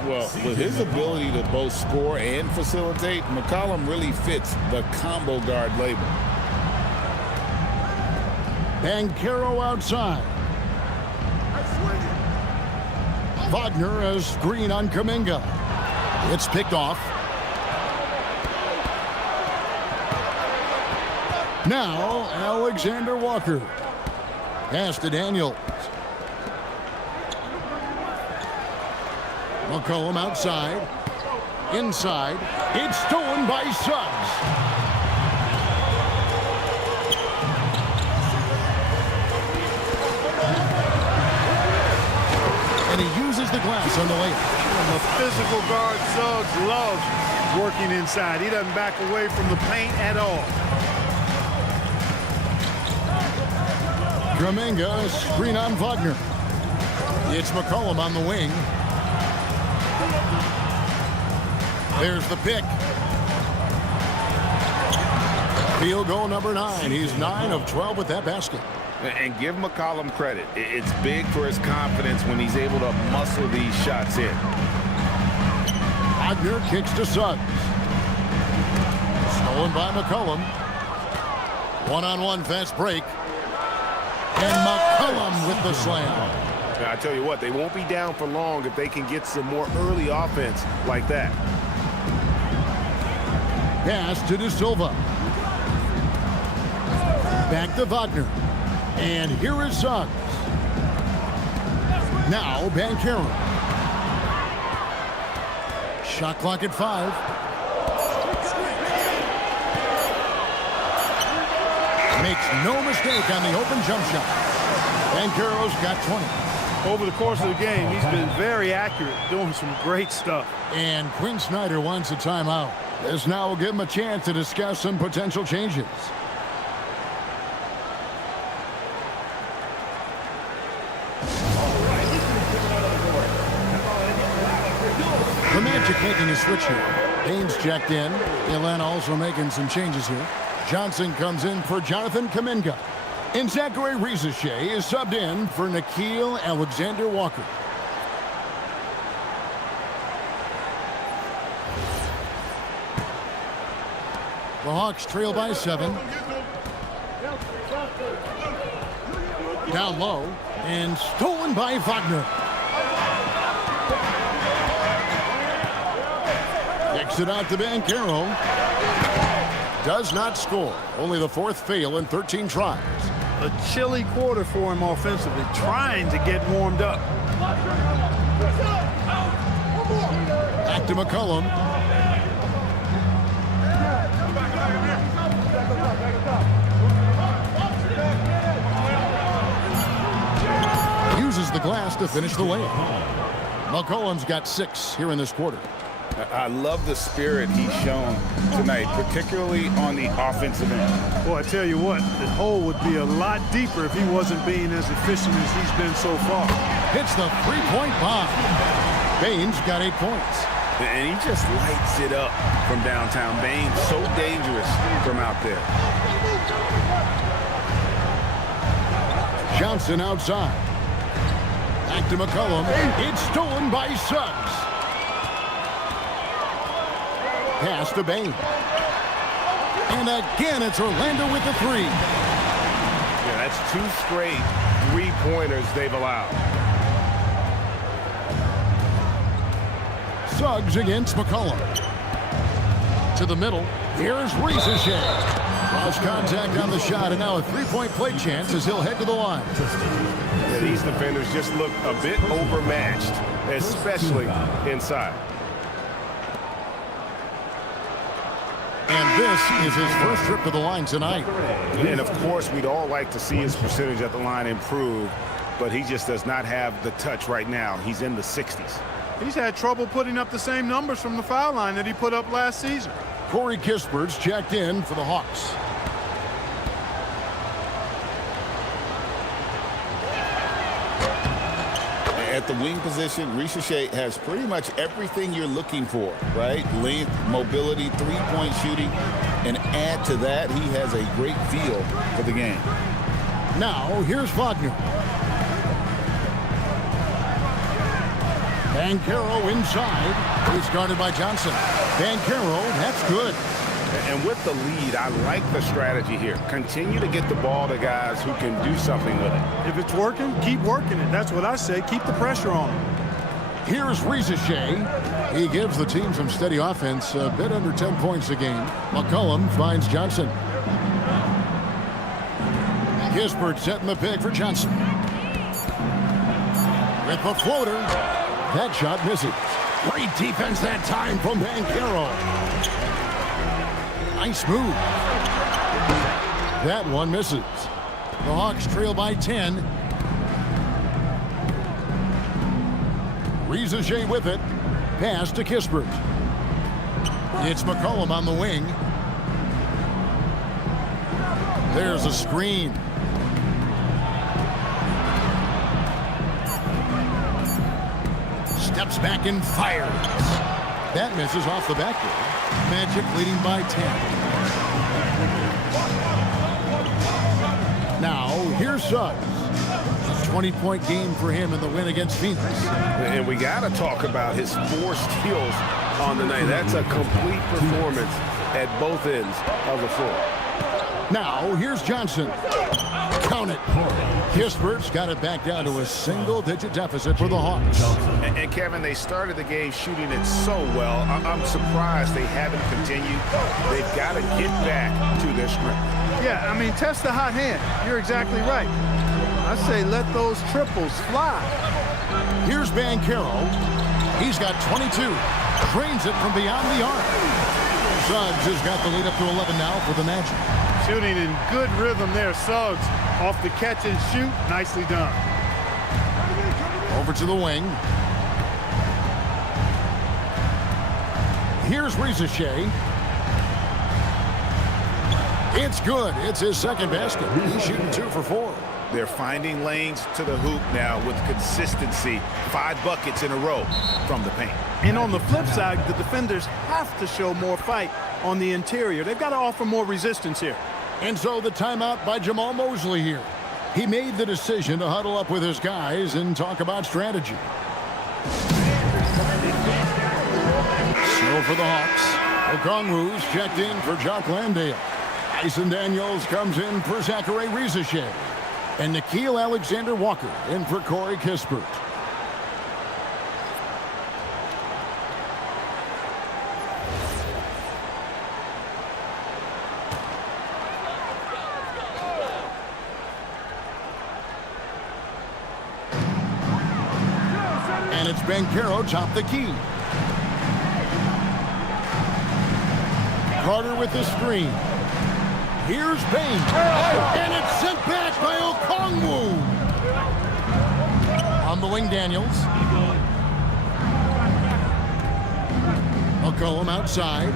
Well, with his ability to both score and facilitate, McCollum really fits the combo guard label. Banchero outside. Wagner a screen on Kuminga. It's picked off. Now Alexander Walker. Pass to Daniels. McCollum outside. Inside. It's stolen by Suggs. Davis on the layup. The physical guard, Suggs, loves working inside. He doesn't back away from the paint at all. Kuminga, screen on Wagner. It's McCollum on the wing. There's the pick. Field goal number 9. He's 9 of 12 with that basket. And give McCollum credit. It's big for his confidence when he's able to muscle these shots in. Wagner kicks to Suggs. Stolen by McCollum. One-on-one fast break. And McCollum with the slam. I tell you what, they won't be down for long if they can get some more early offense like that. Pass to De Silva. Back to Wagner. And here is Suggs. Now Banchero. Shot clock at 5. Makes no mistake on the open jump shot. Banchero's got 20. Over the course of the game, he's been very accurate, doing some great stuff. And Quinn Snyder wants a timeout. This now will give him a chance to discuss some potential changes. The Magic making a switch here. Baines checked in. Atlanta also making some changes here. Johnson comes in for Jonathan Kuminga. And Zachary Rizachet is subbed in for Nickeil Alexander-Walker. The Hawks trail by 7. Down low and stolen by Wagner. Kicks it out to Banchero. Does not score. Only the 4th fail in 13 tries. A chilly quarter for him offensively, trying to get warmed up. Back to McCollum. Uses the glass to finish the layup. McCollum's got 6 here in this quarter. I love the spirit he's shown tonight, particularly on the offensive end. Well, I tell you what, the hole would be a lot deeper if he wasn't being as efficient as he's been so far. Hits the three-point bomb. Baines got 8 points. And he just lights it up from downtown. Baines so dangerous from out there. Johnson outside. Back to McCollum. It's stolen by Suggs. Pass to Baines. And again, it's Orlando with the 3. Yeah, that's 2 straight 3-pointers they've allowed. Suggs against McCollum. To the middle. Here's Rizachet. Cross contact on the shot, and now a 3-point play chance as he'll head to the line. Yeah, these defenders just look a bit overmatched, especially inside. And this is his first trip to the line tonight. And of course, we'd all like to see his percentage at the line improve, but he just does not have the touch right now. He's in the 60s. He's had trouble putting up the same numbers from the foul line that he put up last season. Corey Kispert's checked in for the Hawks. At the wing position, Rizachet has pretty much everything you're looking for, right? Length, mobility, 3-point shooting, and add to that, he has a great feel for the game. Now, here's Wagner. Banchero inside. He's guarded by Johnson. Banchero, that's good. And with the lead, I like the strategy here. Continue to get the ball to guys who can do something with it. If it's working, keep working it. That's what I say. Keep the pressure on him. Here's Rizachet. He gives the team some steady offense, a bit under 10 points a game. McCollum finds Johnson. Kispert setting the pick for Johnson. With the floater. That shot misses. Great defense that time from Banchero. Nice move. That one misses. The Hawks trail by 10. Riza with it. Pass to Kispert. It's McCollum on the wing. There's a screen. Steps back and fires. That misses off the backboard. Magic leading by 10. Now, here's Suggs. A 20-point game for him in the win against Phoenix. And we got to talk about his 4 steals on the night. That's a complete performance at both ends of the floor. Now, here's Johnson. Count it. Kispert's got it back down to a single-digit deficit for the Hawks. And Kevin, they started the game shooting it so well. I'm surprised they haven't continued. They've got to get back to their strength. Yeah, I mean, test the hot hand. You're exactly right. I say let those triples fly. Here's Banchero. He's got 22. Drains it from beyond the arc. Suggs has got the lead up to 11 now for the Magic. Shooting in good rhythm there. Suggs off the catch and shoot. Nicely done. Over to the wing. Here's Riza. It's good. It's his second basket. He's shooting 2 for 4. They're finding lanes to the hoop now with consistency. 5 buckets in a row from the paint. And on the flip side, the defenders have to show more fight on the interior. They've got to offer more resistance here. And so the timeout by Jamal Mosley here. He made the decision to huddle up with his guys and talk about strategy. So for the Hawks, Okongwu's checked in for Jock Landale. Tyson Daniels comes in for Zachary Riza. And Nickeil Alexander-Walker in for Corey Kispert. And it's Banchero top the key. Carter with the screen. Here's Bain. And it's sent back by Okongwu. On the wing, Daniels. McCollum outside.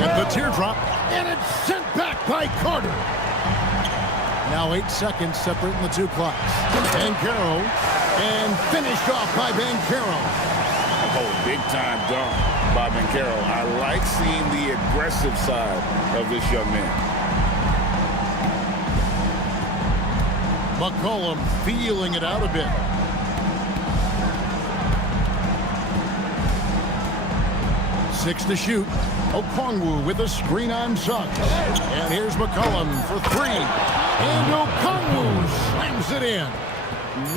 At the teardrop. And it's sent back by Carter. Now 8 seconds separating the 2 clocks. Banchero. And finished off by Banchero. Oh, big-time dunk by Banchero. I like seeing the aggressive side of this young man. McCollum feeling it out a bit. Six to shoot. Okongwu with a screen on Suggs. And here's McCollum for 3. And Okongwu slams it in.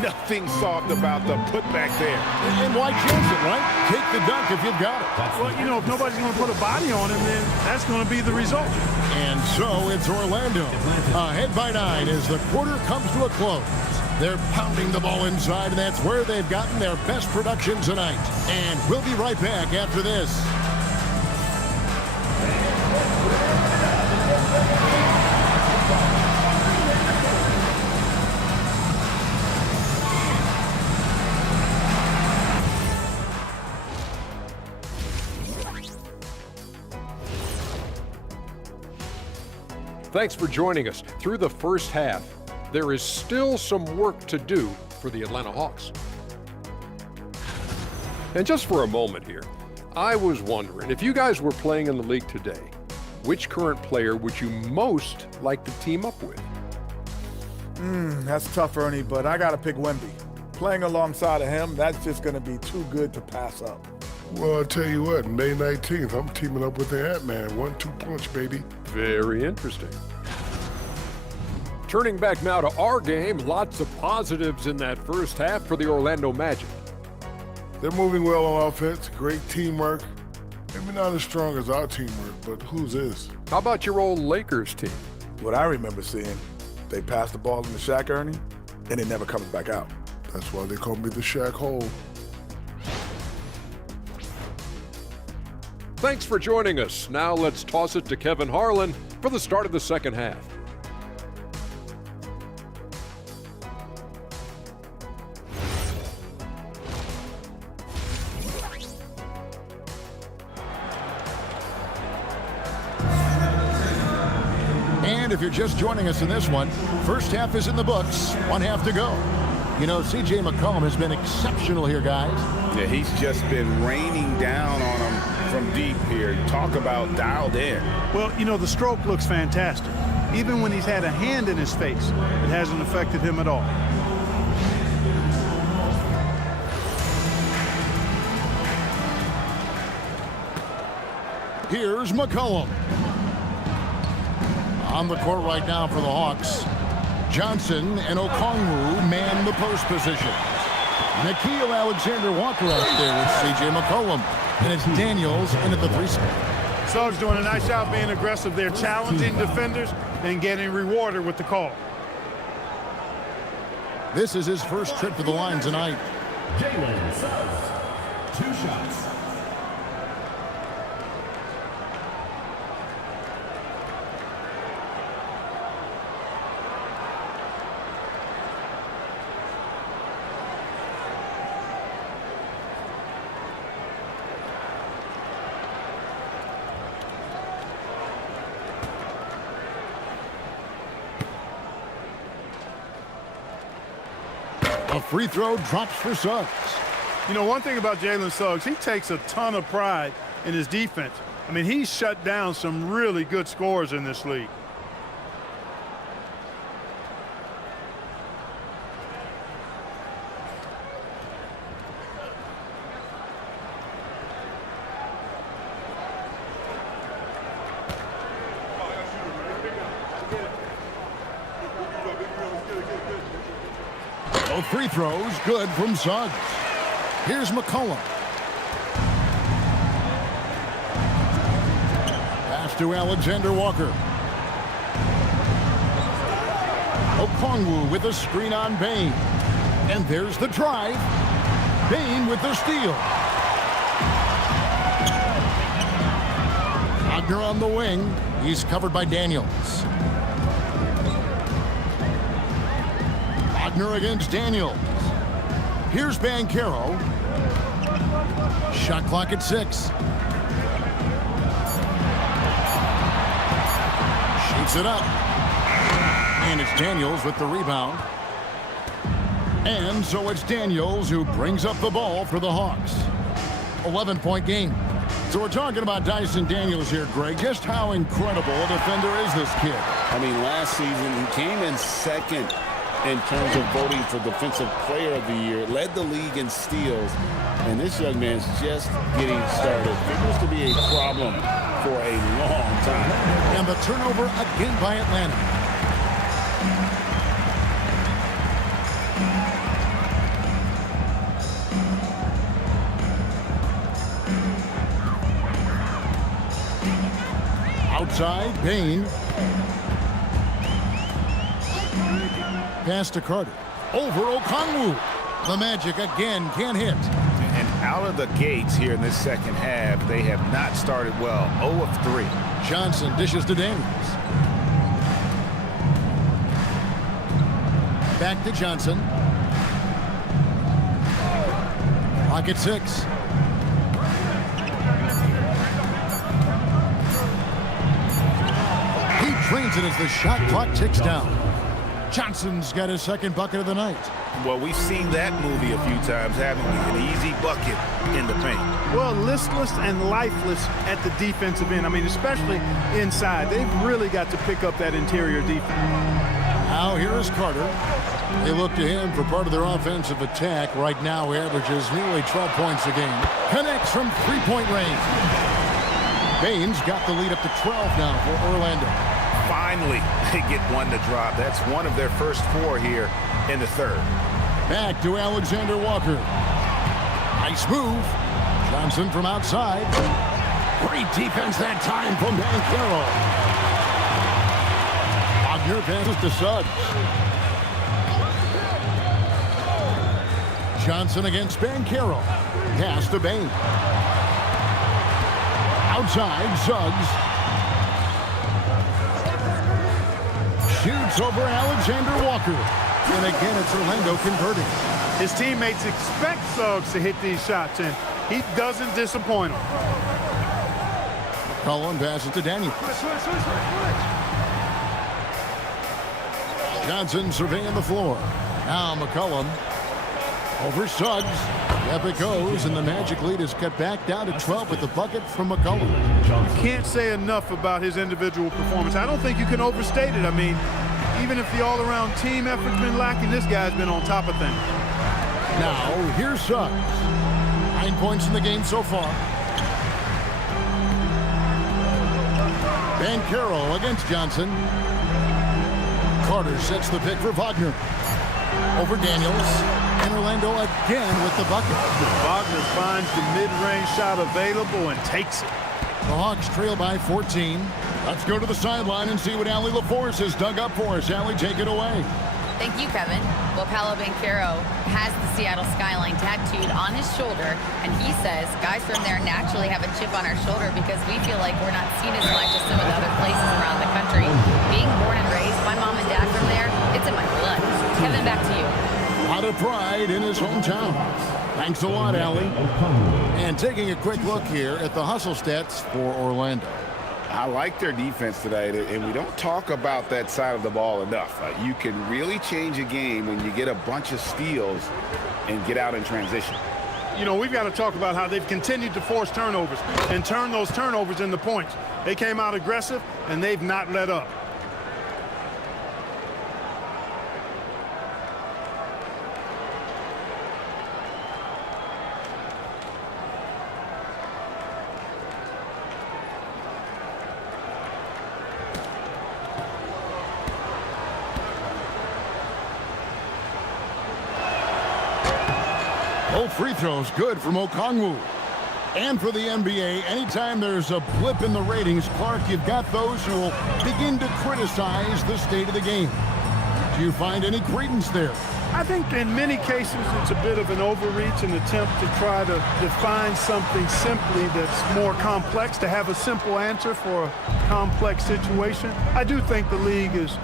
Nothing soft about the putback there. And why chance it, right? Take the dunk if you've got it. Well, you know, if nobody's going to put a body on him, then that's going to be the result. And so it's Orlando. Ahead by 9 as the quarter comes to a close. They're pounding the ball inside, and that's where they've gotten their best production tonight. And we'll be right back after this. Thanks for joining us. Through the first half, there is still some work to do for the Atlanta Hawks. And just for a moment here, I was wondering, if you guys were playing in the league today, which current player would you most like to team up with? That's tough, Ernie, but I got to pick Wemby. Playing alongside of him, that's just going to be too good to pass up. Well, I'll tell you what, May 19th, I'm teaming up with the Ant-Man. 1-2 punch, baby. Very interesting. Turning back now to our game, lots of positives in that first half for the Orlando Magic. They're moving well on offense, great teamwork. Maybe not as strong as our teamwork, but whose is? How about your old Lakers team? What I remember seeing, they pass the ball in the Shaq, Ernie, and it never comes back out. That's why they call me the Shaq Hole. Thanks for joining us. Now let's toss it to Kevin Harlan for the start of the second half. And if you're just joining us in this one, first half is in the books, 1 half to go. You know, C.J. McCollum has been exceptional here, guys. Yeah, he's just been raining down on them from deep here. Talk about dialed in. Well, you know, the stroke looks fantastic. Even when he's had a hand in his face, it hasn't affected him at all. Here's McCollum. On the court right now for the Hawks. Johnson and Okongwu man the post position. Nickeil Alexander-Walker out there with C.J. McCollum. And it's Daniels in at the 3 spot. Suggs doing a nice job being aggressive. They're challenging defenders and getting rewarded with the call. This is his first trip to the line tonight. Jalen Suggs, 2 shots. A free throw drops for Suggs. You know, one thing about Jalen Suggs, he takes a ton of pride in his defense. I mean, he's shut down some really good scorers in this league. Both free throws good from Suggs. Here's McCollum. Pass to Alexander-Walker. Okongwu with a screen on Bain. And there's the drive. Bain with the steal. Wagner on the wing. He's covered by Daniels. Wagner against Daniels. Here's Banchero. Shot clock at 6. Shoots it up. And it's Daniels with the rebound. And so it's Daniels who brings up the ball for the Hawks. 11-point game. So we're talking about Dyson Daniels here, Greg. Just how incredible a defender is this kid? I mean, last season he came in second in terms of voting for Defensive Player of the Year, led the league in steals, and this young man's just getting started. Figures to be a problem for a long time. And the turnover again by Atlanta. Outside, Bain. Pass to Carter. Over Okongwu. The Magic again can't hit. And out of the gates here in this second half, they have not started well. 0 of 3. Johnson dishes to Daniels. Back to Johnson. Clock at 6. He drains it as the shot clock ticks down. Johnson's got his second bucket of the night. Well, we've seen that movie a few times, haven't we? An easy bucket in the paint. Well, listless and lifeless at the defensive end. I mean, especially inside. They've really got to pick up that interior defense. Now here is Carter. They look to him for part of their offensive attack. Right now, he averages nearly 12 points a game. Connects from three-point range. Bain's got the lead up to 12 now for Orlando. Finally, they get one to drop. That's one of their first 4 here in the third. Back to Alexander-Walker. Nice move. Johnson from outside. Great defense that time from Banchero. Wagner passes to Suggs. Johnson against Banchero. Pass to Bain. Outside, Suggs. Shoots over Alexander Walker. And again, it's Orlando converting. His teammates expect Suggs to hit these shots, and he doesn't disappoint them. McCollum passes to Daniels. Johnson surveying the floor. Now McCollum over Suggs. Up it goes, and the Magic lead is cut back down to 12 with the bucket from McCollum. Can't say enough about his individual performance. I don't think you can overstate it. I mean, even if the all-around team effort's been lacking, this guy's been on top of things. Now, here's Suggs. 9 points in the game so far. Banchero against Johnson. Carter sets the pick for Wagner. Over Daniels. And Orlando again with the bucket. Wagner finds the mid-range shot available and takes it. The Hawks trail by 14. Let's go to the sideline and see what Allie LaForce has dug up for us. Allie, take it away. Thank you, Kevin. Well, Paolo Banchero has the Seattle skyline tattooed on his shoulder, and he says guys from there naturally have a chip on our shoulder because we feel like we're not seen as much as some of the other places around the country. Being born and raised, my mom and dad from there, it's in my blood. Kevin, back to you. A lot of pride in his hometown. Thanks a lot, Allie. And taking a quick look here at the hustle stats for Orlando. I like their defense tonight, and we don't talk about that side of the ball enough. You can really change a game when you get a bunch of steals and get out in transition. You know, we've got to talk about how they've continued to force turnovers and turn those turnovers into points. They came out aggressive, and they've not let up. Both free throws good from Okongwu. And for the NBA, anytime there's a blip in the ratings, Clark, you've got those who will begin to criticize the state of the game. Do you find any credence there? I think in many cases it's a bit of an overreach, an attempt to try to define something simply that's more complex, to have a simple answer for a complex situation. I do think the league is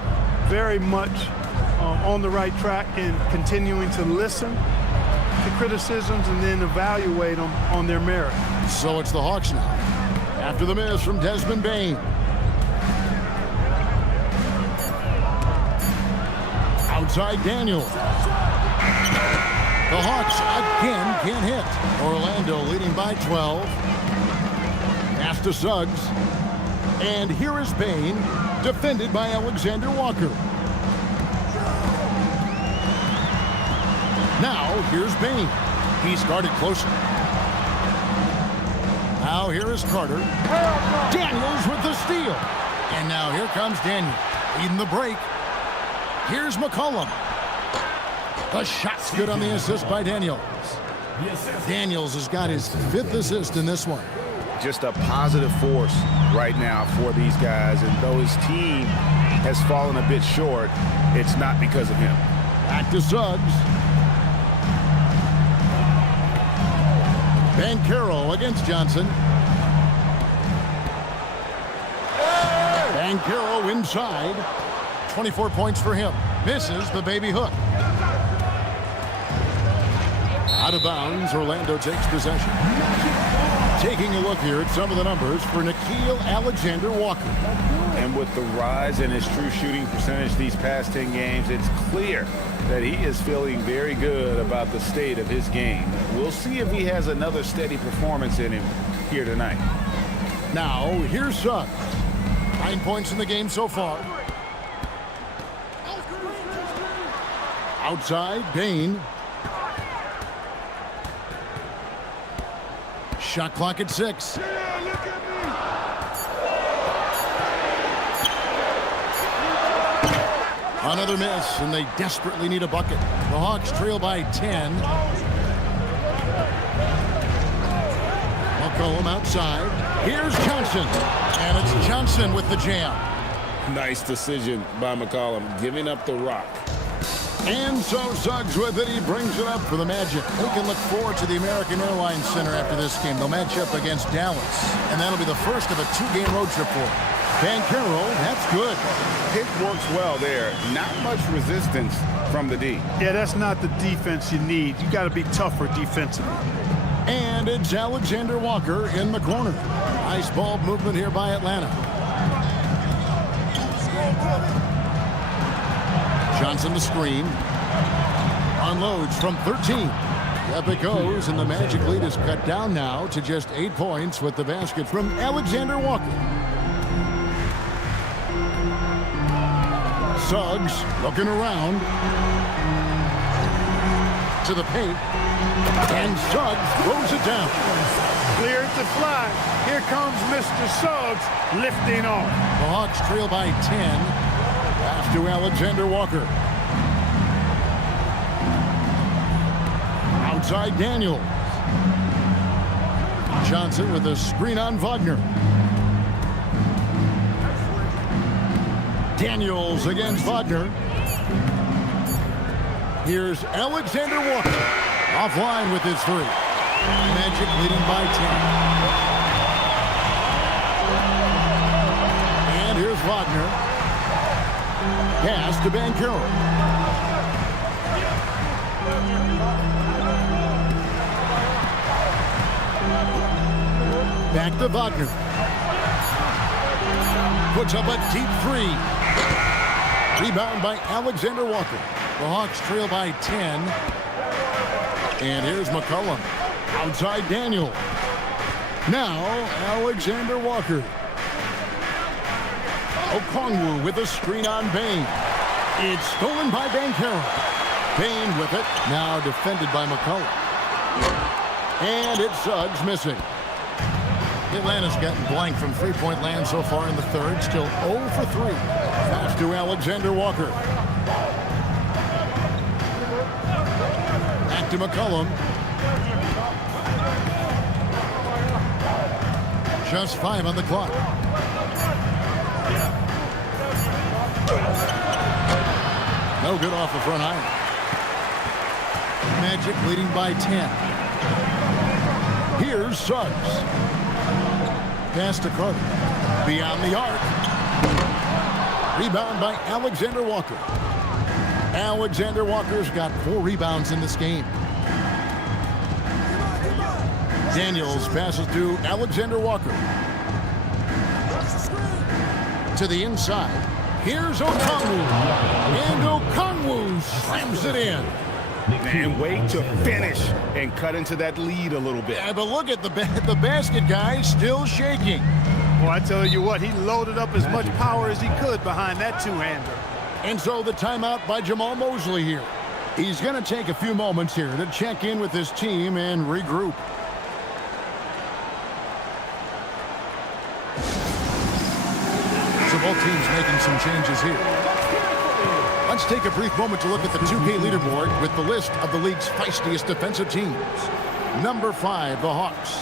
very much on the right track in continuing to listen to criticisms and then evaluate them on their merit. So it's the Hawks now. After the miss from Desmond Bane. Outside Daniel. The Hawks again can't hit. Orlando leading by 12. Pass to Suggs. And here is Bane, defended by Alexander Walker. Now, here's Bane. He's guarded closer. Now, here is Carter. Daniels with the steal. And now here comes Daniel, leading the break. Here's McCollum. The shot's good on the assist by Daniels. Daniels has got his 5th assist in this one. Just a positive force right now for these guys. And though his team has fallen a bit short, it's not because of him. Back to Suggs. Banchero against Johnson. Banchero inside. 24 points for him. Misses the baby hook. Out of bounds, Orlando takes possession. Taking a look here at some of the numbers for Nickeil Alexander-Walker. And with the rise in his true shooting percentage these past 10 games, it's clear that he is feeling very good about the state of his game. We'll see if he has another steady performance in him here tonight. Now, here's Suggs. 9 points in the game so far. Outside, Bane. Shot clock at 6. Another miss, and they desperately need a bucket. The Hawks trail by 10. McCollum outside. Here's Johnson. And it's Johnson with the jam. Nice decision by McCollum, giving up the rock. And so Suggs with it. He brings it up for the Magic. We can look forward to the American Airlines Center after this game. They'll match up against Dallas. And that'll be the first of a 2-game road trip for them. Banchero, that's good. Pick works well there. Not much resistance from the D. Yeah, that's not the defense you need. You got to be tougher defensively. And it's Alexander Walker in the corner. Nice ball movement here by Atlanta. Johnson the screen. Unloads from 13. Up it goes, and the Magic lead is cut down now to just 8 points with the basket from Alexander Walker. Suggs looking around to the paint, and Suggs throws it down. Clear it to fly. Here comes Mr. Suggs lifting off. The Hawks trail by 10. Pass to Alexander Walker. Outside Daniels. Johnson with a screen on Wagner. Daniels against Wagner. Here's Alexander Walker. Offline with his three. Magic leading by 10. And here's Wagner. Pass to Banchero. Back to Wagner. Puts up a deep three. Rebound by Alexander Walker. The Hawks trail by 10. And here's McCollum. Outside Daniel. Now Alexander Walker. Okongwu with a screen on Bain. It's stolen by Banchero. Bain with it. Now defended by McCollum. And it's Suggs missing. Atlanta's gotten blank from three-point land so far in the third. Still 0 for 3. Pass to Alexander Walker. Back to McCollum. Just 5 on the clock. No good off the front iron. Magic leading by 10. Here's Suggs. Pass to Carter. Beyond the arc. Rebound by Alexander Walker. Alexander Walker's got 4 rebounds in this game. Daniels passes to Alexander Walker. To the inside. Here's Okongwu. And Okongwu slams it in. And wait to finish and cut into that lead a little bit. Yeah, but look at the basket guy still shaking. Well, I tell you what, he loaded up as much power as he could behind that two-hander. And so the timeout by Jamal Mosley here. He's going to take a few moments here to check in with his team and regroup. So both teams making some changes here. Let's take a brief moment to look at the 2K leaderboard with the list of the league's feistiest defensive teams. Number 5, the Hawks.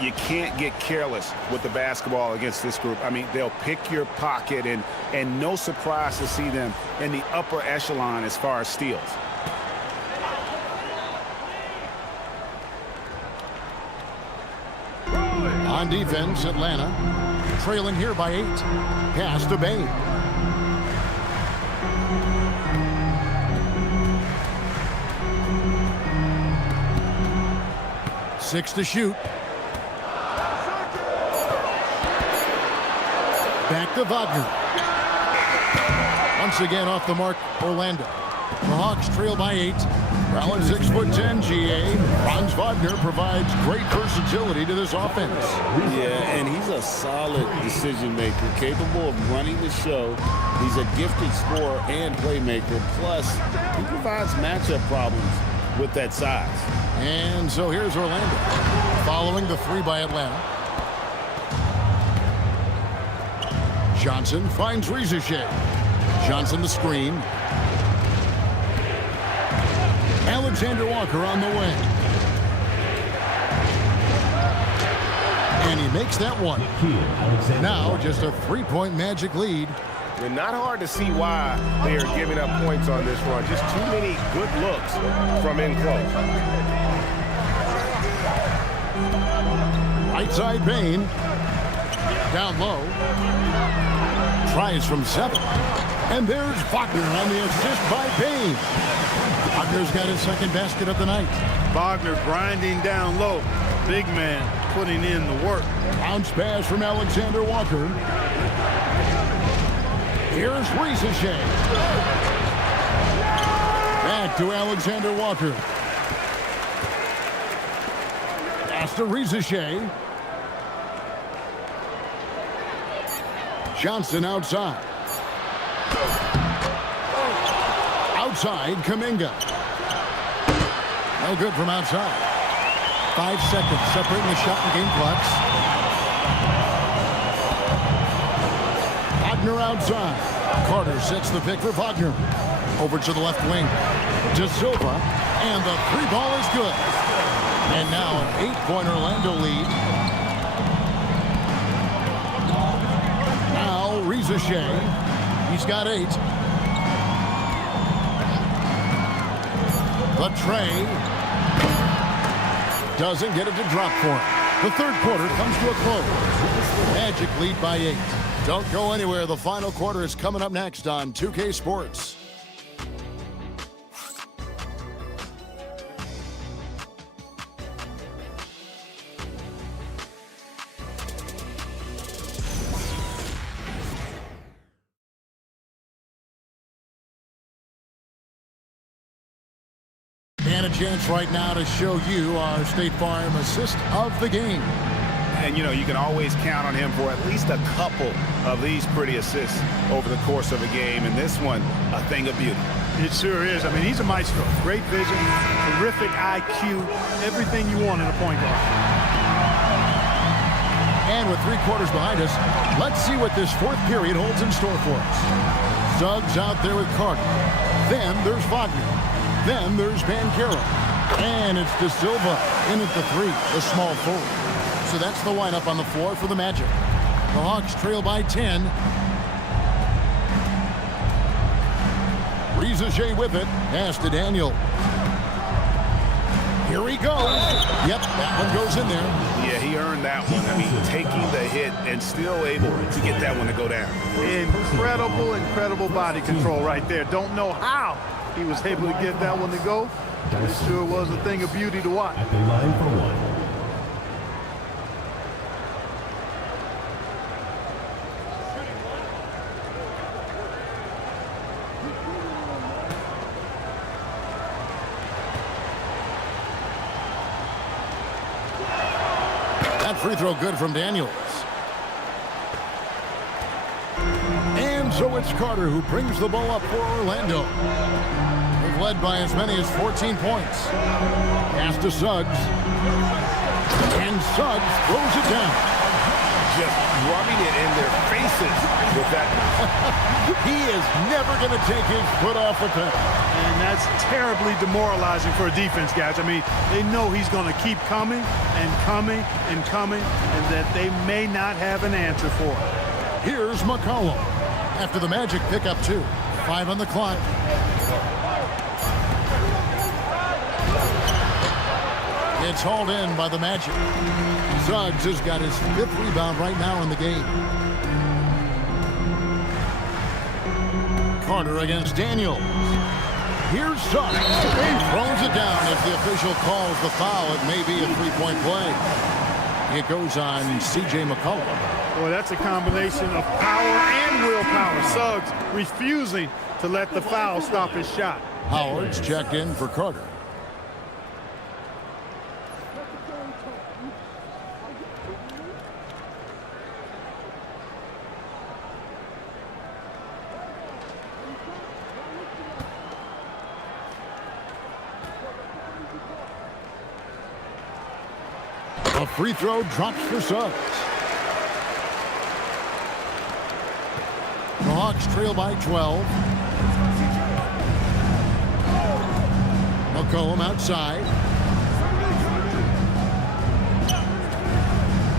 You can't get careless with the basketball against this group. I mean, they'll pick your pocket, and no surprise to see them in the upper echelon as far as steals. On defense, Atlanta trailing here by 8. Pass to Bain. Six to shoot. Back to Wagner. Once again off the mark, Orlando. The Hawks trail by 8. Rollins 6'10", GA. Franz Wagner provides great versatility to this offense. Yeah, and he's a solid decision maker, capable of running the show. He's a gifted scorer and playmaker. Plus, he provides matchup problems with that size. And so here's Orlando, following the 3 by Atlanta. Johnson finds Rizichet. Johnson the screen. Alexander Walker on the wing. And he makes that one. Now just a 3-point Magic lead. And not hard to see why they are giving up points on this run. Just too many good looks from in close. Right side Bain. Down low. tries from 7. And there's Wagner on the assist by Payne. Wagner's got his second basket of the night. Wagner grinding down low. Big man putting in the work. Bounce pass from Alexander Walker. Here's Rieseshay. Back to Alexander Walker. Pass to Rieseshay. Johnson outside. Outside, Kuminga. No good from outside. 5 seconds separating the shot and game clocks. Wagner outside. Carter sets the pick for Wagner. Over to the left wing. De Silva. And the 3-ball is good. And now an 8-point Orlando lead. Now Rieseshay. He's got 8. The tray doesn't get it to drop for him. The third quarter comes to a close. Magic lead by 8. Don't go anywhere. The final quarter is coming up next on 2K Sports. And a chance right now to show you our State Farm assist of the game. And, you know, you can always count on him for at least a couple of these pretty assists over the course of a game. And this one, a thing of beauty. It sure is. I mean, he's a maestro. Great vision, terrific IQ, everything you want in a point guard. And with 3 quarters behind us, let's see what this fourth period holds in store for us. Suggs out there with Carter. Then there's Wagner. Then there's Banchero. And it's De Silva in at the 3, the small forward. So that's the lineup on the floor for the Magic. The Hawks trail by 10. Rieseshay with it. Pass to Daniel. Here he goes. Yep, that one goes in there. Yeah, he earned that one. I mean, taking the hit and still able to get that one to go down. Incredible body control right there. Don't know how he was able to get that one to go. It sure was a thing of beauty to watch. At the line for 1. That free throw good from Daniels. And so it's Carter who brings the ball up for Orlando. They've led by as many as 14 points. Pass to Suggs. And Suggs throws it down. Just rubbing it in their faces with that. He is never going to take his foot off the pedal. And that's terribly demoralizing for a defense, guys. I mean, they know he's going to keep coming and coming and coming, and that they may not have an answer for it. Here's McCollum. After the Magic pick up 2. 5 on the clock. It's hauled in by the Magic. Suggs has got his 5th rebound right now in the game. Carter against Daniels. Here's Suggs. He throws it down. If the official calls the foul, it may be a 3-point play. It goes on C.J. McCollum. Boy, that's a combination of power and willpower. Suggs refusing to let the foul stop his shot. Howard's checked in for Carter. A free throw drops for Suggs. The Hawks trail by 12. McCollum outside.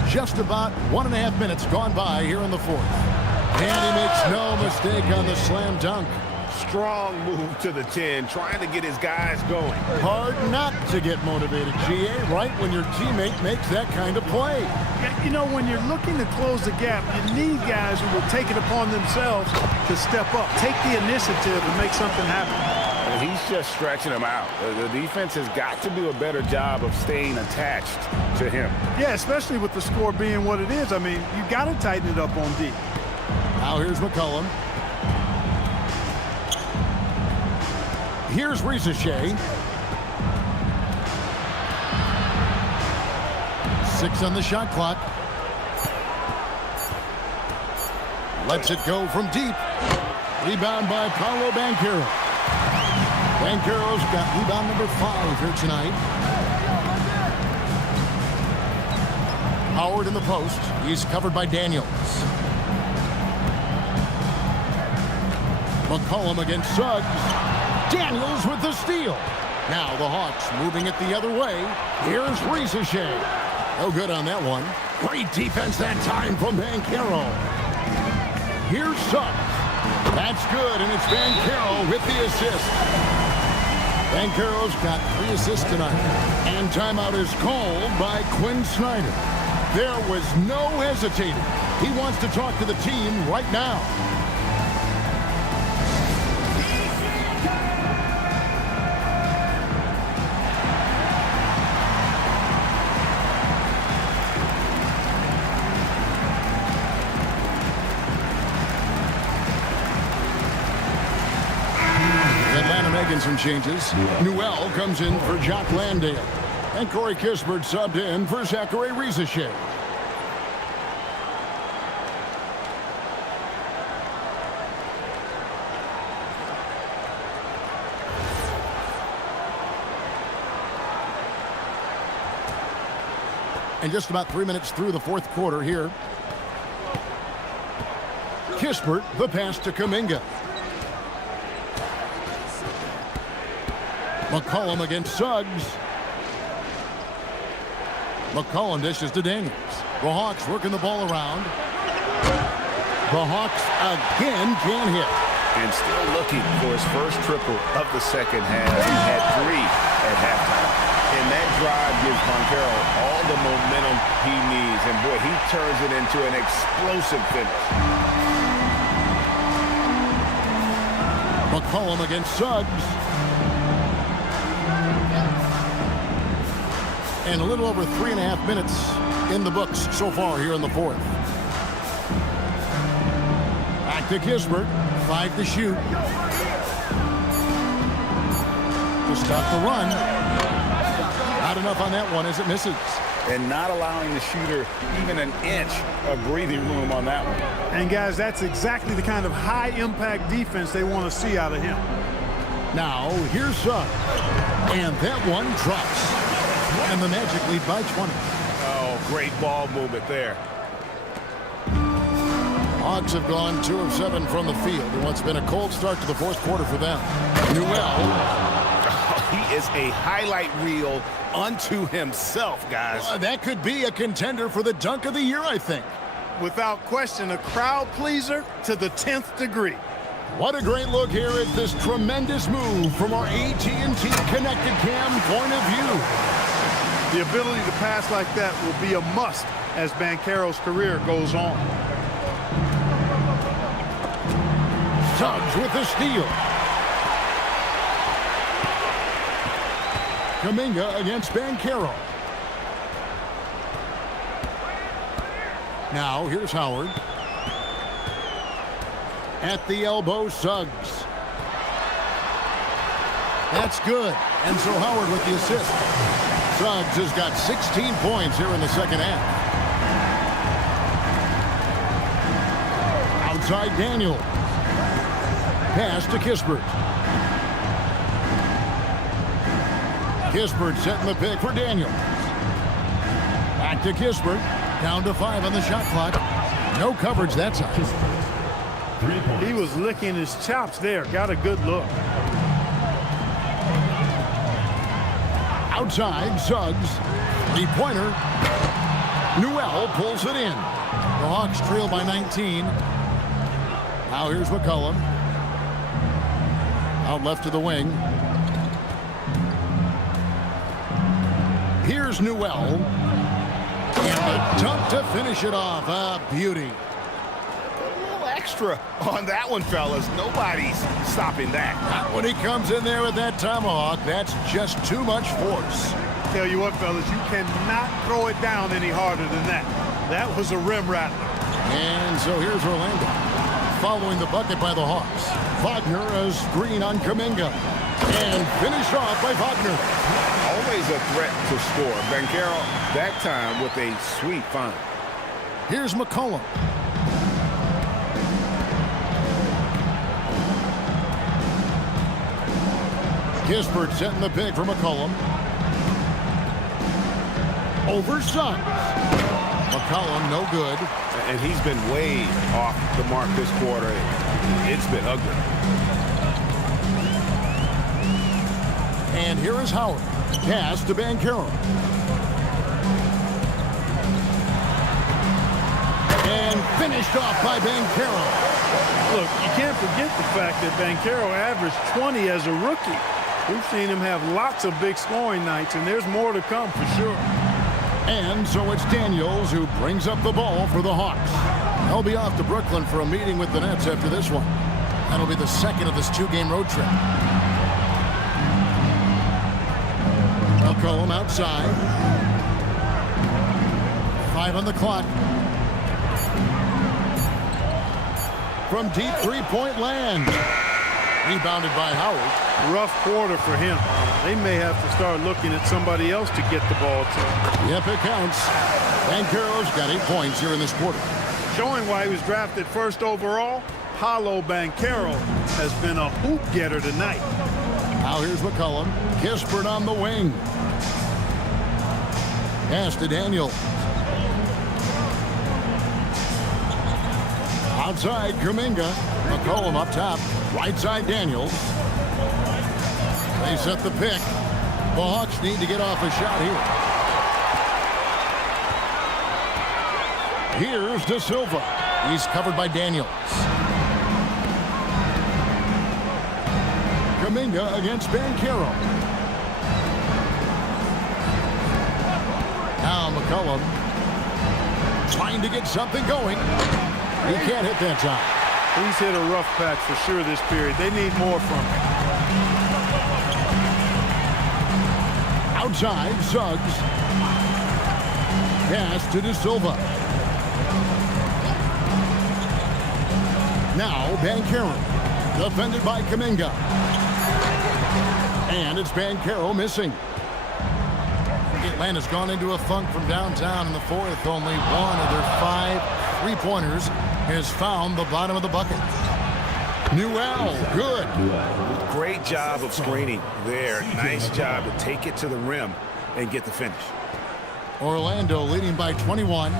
Just about 1.5 minutes gone by here in the fourth. And he makes no mistake on the slam dunk. strong move to the 10, trying to get his guys going. Hard not to get motivated, GA, right when your teammate makes that kind of play. You know, when you're looking to close the gap, you need guys who will take it upon themselves to step up, take the initiative and make something happen. And he's just stretching them out. The defense has got to do a better job of staying attached to him. Yeah, especially with the score being what it is. I mean, you got to tighten it up on D. Now here's McCollum. Here's Ricochet. 6 on the shot clock. Lets it go from deep. Rebound by Paolo Banchero. Banchero's got rebound number 5 here tonight. Howard in the post. He's covered by Daniels. McCollum against Suggs. Daniels with the steal. Now the Hawks moving it the other way. Here's Ricochet. No good on that one. Great defense that time from Banchero. Here's Suggs. That's good, and it's Banchero with the assist. Banchero's got 3 assists tonight. And timeout is called by Quinn Snyder. There was no hesitating. He wants to talk to the team right now. Some changes. Newell comes in for Jock Landale. And Corey Kispert subbed in for Zachary Ricochet. And just about 3 minutes through the fourth quarter here. Kispert, the pass to Kuminga. McCollum against Suggs. McCollum dishes to Daniels. The Hawks working the ball around. The Hawks again can't hit. And still looking for his first triple of the second half. He had 3 at halftime. And that drive gives Banchero all the momentum he needs. And boy, he turns it into an explosive finish. McCollum against Suggs. And a little over 3.5 minutes in the books so far here in the fourth. Back to Kispert. 5 to shoot. To stop the run. Not enough on that one as it misses. And not allowing the shooter even an inch of breathing room on that one. And guys, that's exactly the kind of high-impact defense they want to see out of him. Now, here's Suggs. And that one drops. And the Magic lead by 20. Oh, great ball movement there. Hawks have gone 2 of 7 from the field in what's been a cold start to the fourth quarter for them. Newell. Oh, he is a highlight reel unto himself, guys. That could be a contender for the dunk of the year, I think. Without question, a crowd pleaser to the 10th degree. What a great look here at this tremendous move from our AT&T Connected Cam point of view. The ability to pass like that will be a must as Banchero's career goes on. Suggs with the steal. Kuminga against Banchero. Now here's Howard. At the elbow, Suggs. That's good. And so Howard with the assist. Suggs has got 16 points here in the second half. Outside Daniel. Pass to Kispert. Kispert setting the pick for Daniel. Back to Kispert. Down to 5 on the shot clock. No coverage that time. 3 points. He was licking his chops there. Got a good look. Outside, Suggs. 3-pointer. Newell pulls it in. The Hawks trail by 19. Now here's McCollum. Out left to the wing. Here's Newell. And the dunk to finish it off. A beauty. Extra on that one, fellas. Nobody's stopping that. Not when he comes in there with that tomahawk. That's just too much force. Tell you what, fellas, you cannot throw it down any harder than that. That was a rim rattler. And so here's Orlando. Following the bucket by the Hawks. Wagner, a screen on Kuminga. And finished off by Wagner. Always a threat to score. Banchero, that time with a sweet find. Here's McCollum. Kispert setting the pick for McCollum. Over Suggs. McCollum no good. And he's been way off the mark this quarter. It's been ugly. And here is Howard. Pass to Banchero. And finished off by Banchero. Look, you can't forget the fact that Banchero averaged 20 as a rookie. We've seen him have lots of big scoring nights, and there's more to come for sure. And so it's Daniels who brings up the ball for the Hawks. They'll be off to Brooklyn for a meeting with the Nets after this one. That'll be the second of this two-game road trip. McCollum outside. 5 on the clock. From deep three-point land. Rebounded by Howard. Rough quarter for him. They may have to start looking at somebody else to get the ball to. Yep, it counts. Banchero's got 8 points here in this quarter. Showing why he was drafted first overall, Paolo Banchero has been a hoop getter tonight. Now here's McCollum. Kispert on the wing. Pass to Daniel. Outside Kuminga. McCollum up top. Right side Daniels. They set the pick. The Hawks need to get off a shot here. Here's De Silva. He's covered by Daniels. Kuminga against Banchero. Now McCollum trying to get something going. He can't hit that time. He's hit a rough patch for sure this period. They need more from him. Outside, Suggs. Pass to De Silva. Now Banchero. Defended by Kuminga. And it's Banchero missing. Atlanta's gone into a funk from downtown in the fourth. Only one of their 5 three-pointers has found the bottom of the bucket. Newell, good. Great job of screening there. Nice job to take it to the rim and get the finish. Orlando leading by 21.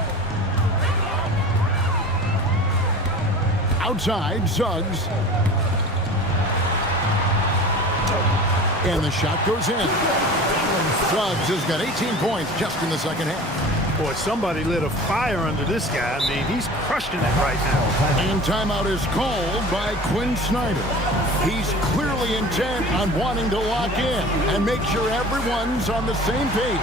Outside, Suggs. And the shot goes in. Suggs has got 18 points just in the second half. Boy, somebody lit a fire under this guy. I mean, he's crushing it right now. And timeout is called by Quinn Snyder. He's clearly intent on wanting to lock in and make sure everyone's on the same page.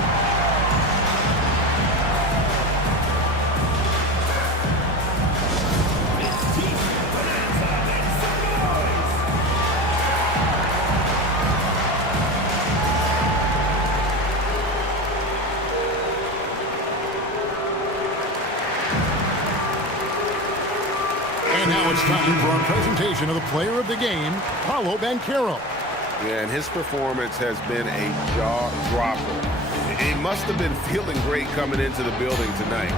Now it's time for our presentation of the player of the game, Paolo Banchero. Yeah, and his performance has been a jaw-dropper. He must have been feeling great coming into the building tonight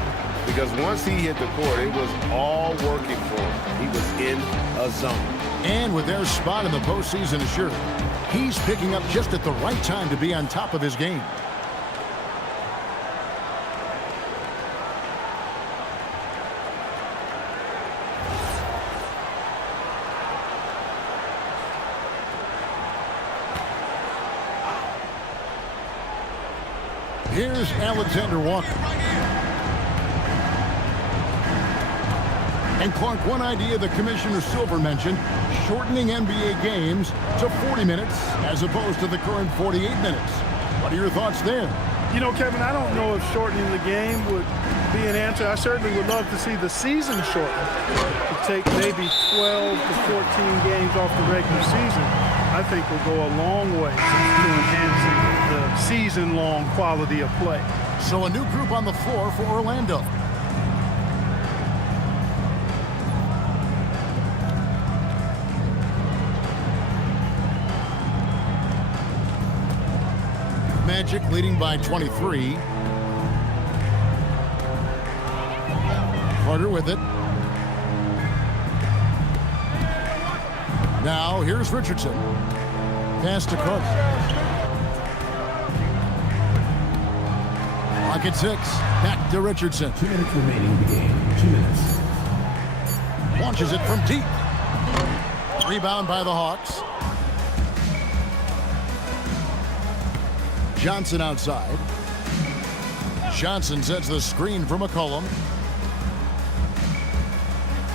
because once he hit the court, it was all working for him. He was in a zone. And with their spot in the postseason assured, he's picking up just at the right time to be on top of his game. Here's Alexander Walker. And Clark, one idea that Commissioner Silver mentioned, shortening NBA games to 40 minutes as opposed to the current 48 minutes. What are your thoughts there? You know, Kevin, I don't know if shortening the game would be an answer. I certainly would love to see the season shortened, to take maybe 12 to 14 games off the regular season. I think will go a long way to enhancing the season-long quality of play. So a new group on the floor for Orlando. Magic leading by 23. Carter with it. Now here's Richardson. Pass to Carter. Clock at 6. Back to Richardson. 2 minutes remaining in the game. 2 minutes. Launches it from deep. Rebound by the Hawks. Johnson outside. Johnson sets the screen for McCollum.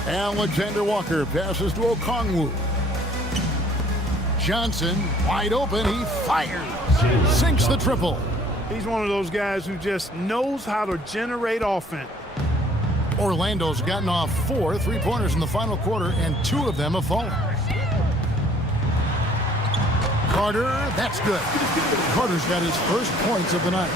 Alexander Walker passes to Okongwu. Johnson wide open. He fires. Sinks the triple. He's one of those guys who just knows how to generate offense. Orlando's gotten off 4 3-pointers in the final quarter, and 2 of them have fallen. Carter, that's good. Carter's got his first points of the night.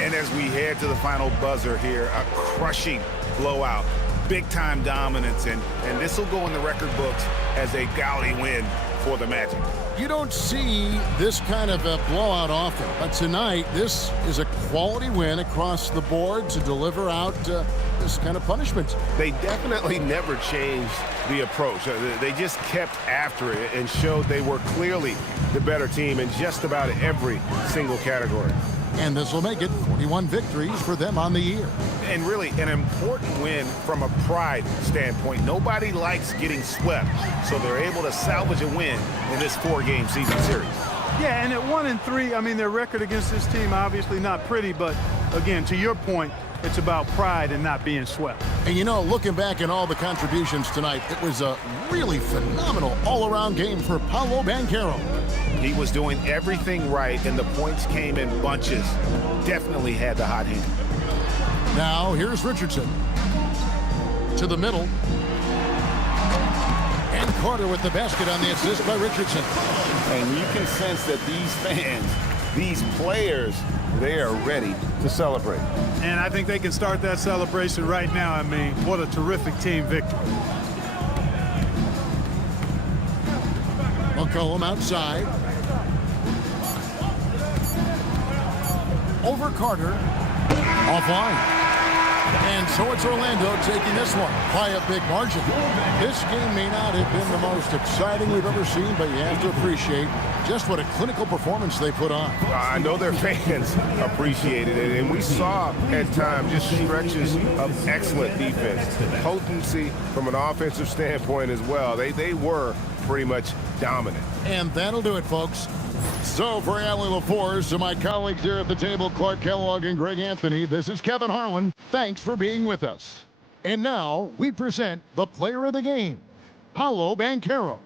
And as we head to the final buzzer here, a crushing blowout, big-time dominance, and this will go in the record books as a gaudy win for the Magic. You don't see this kind of a blowout often, but tonight this is a quality win across the board to deliver out this kind of punishment. They definitely never changed the approach. They just kept after it and showed they were clearly the better team in just about every single category. And this will make it 41 victories for them on the year. And really an important win from a pride standpoint. Nobody likes getting swept, so they're able to salvage a win in this 4-game season series. Yeah, and at 1-3, I mean, their record against this team obviously not pretty, but again, to your point, it's about pride and not being swept. And you know, looking back at all the contributions tonight, it was a really phenomenal all-around game for Paolo Banchero. He was doing everything right, and the points came in bunches. Definitely had the hot hand. Now, here's Richardson. To the middle. And Carter with the basket on the assist by Richardson. And you can sense that these fans, these players, they are ready to celebrate. And I think they can start that celebration right now. I mean, what a terrific team victory. McCollum outside. Over Carter. Offline. And so it's Orlando taking this one by a big margin. This game may not have been the most exciting we've ever seen, but you have to appreciate just what a clinical performance they put on. I know their fans appreciated it, and we saw at times just stretches of excellent defense. Potency from an offensive standpoint as well. They were pretty much dominant. And that'll do it, folks. So for Allie LaForce, to my colleagues here at the table, Clark Kellogg and Greg Anthony, this is Kevin Harlan. Thanks for being with us. And now we present the player of the game, Paolo Banchero.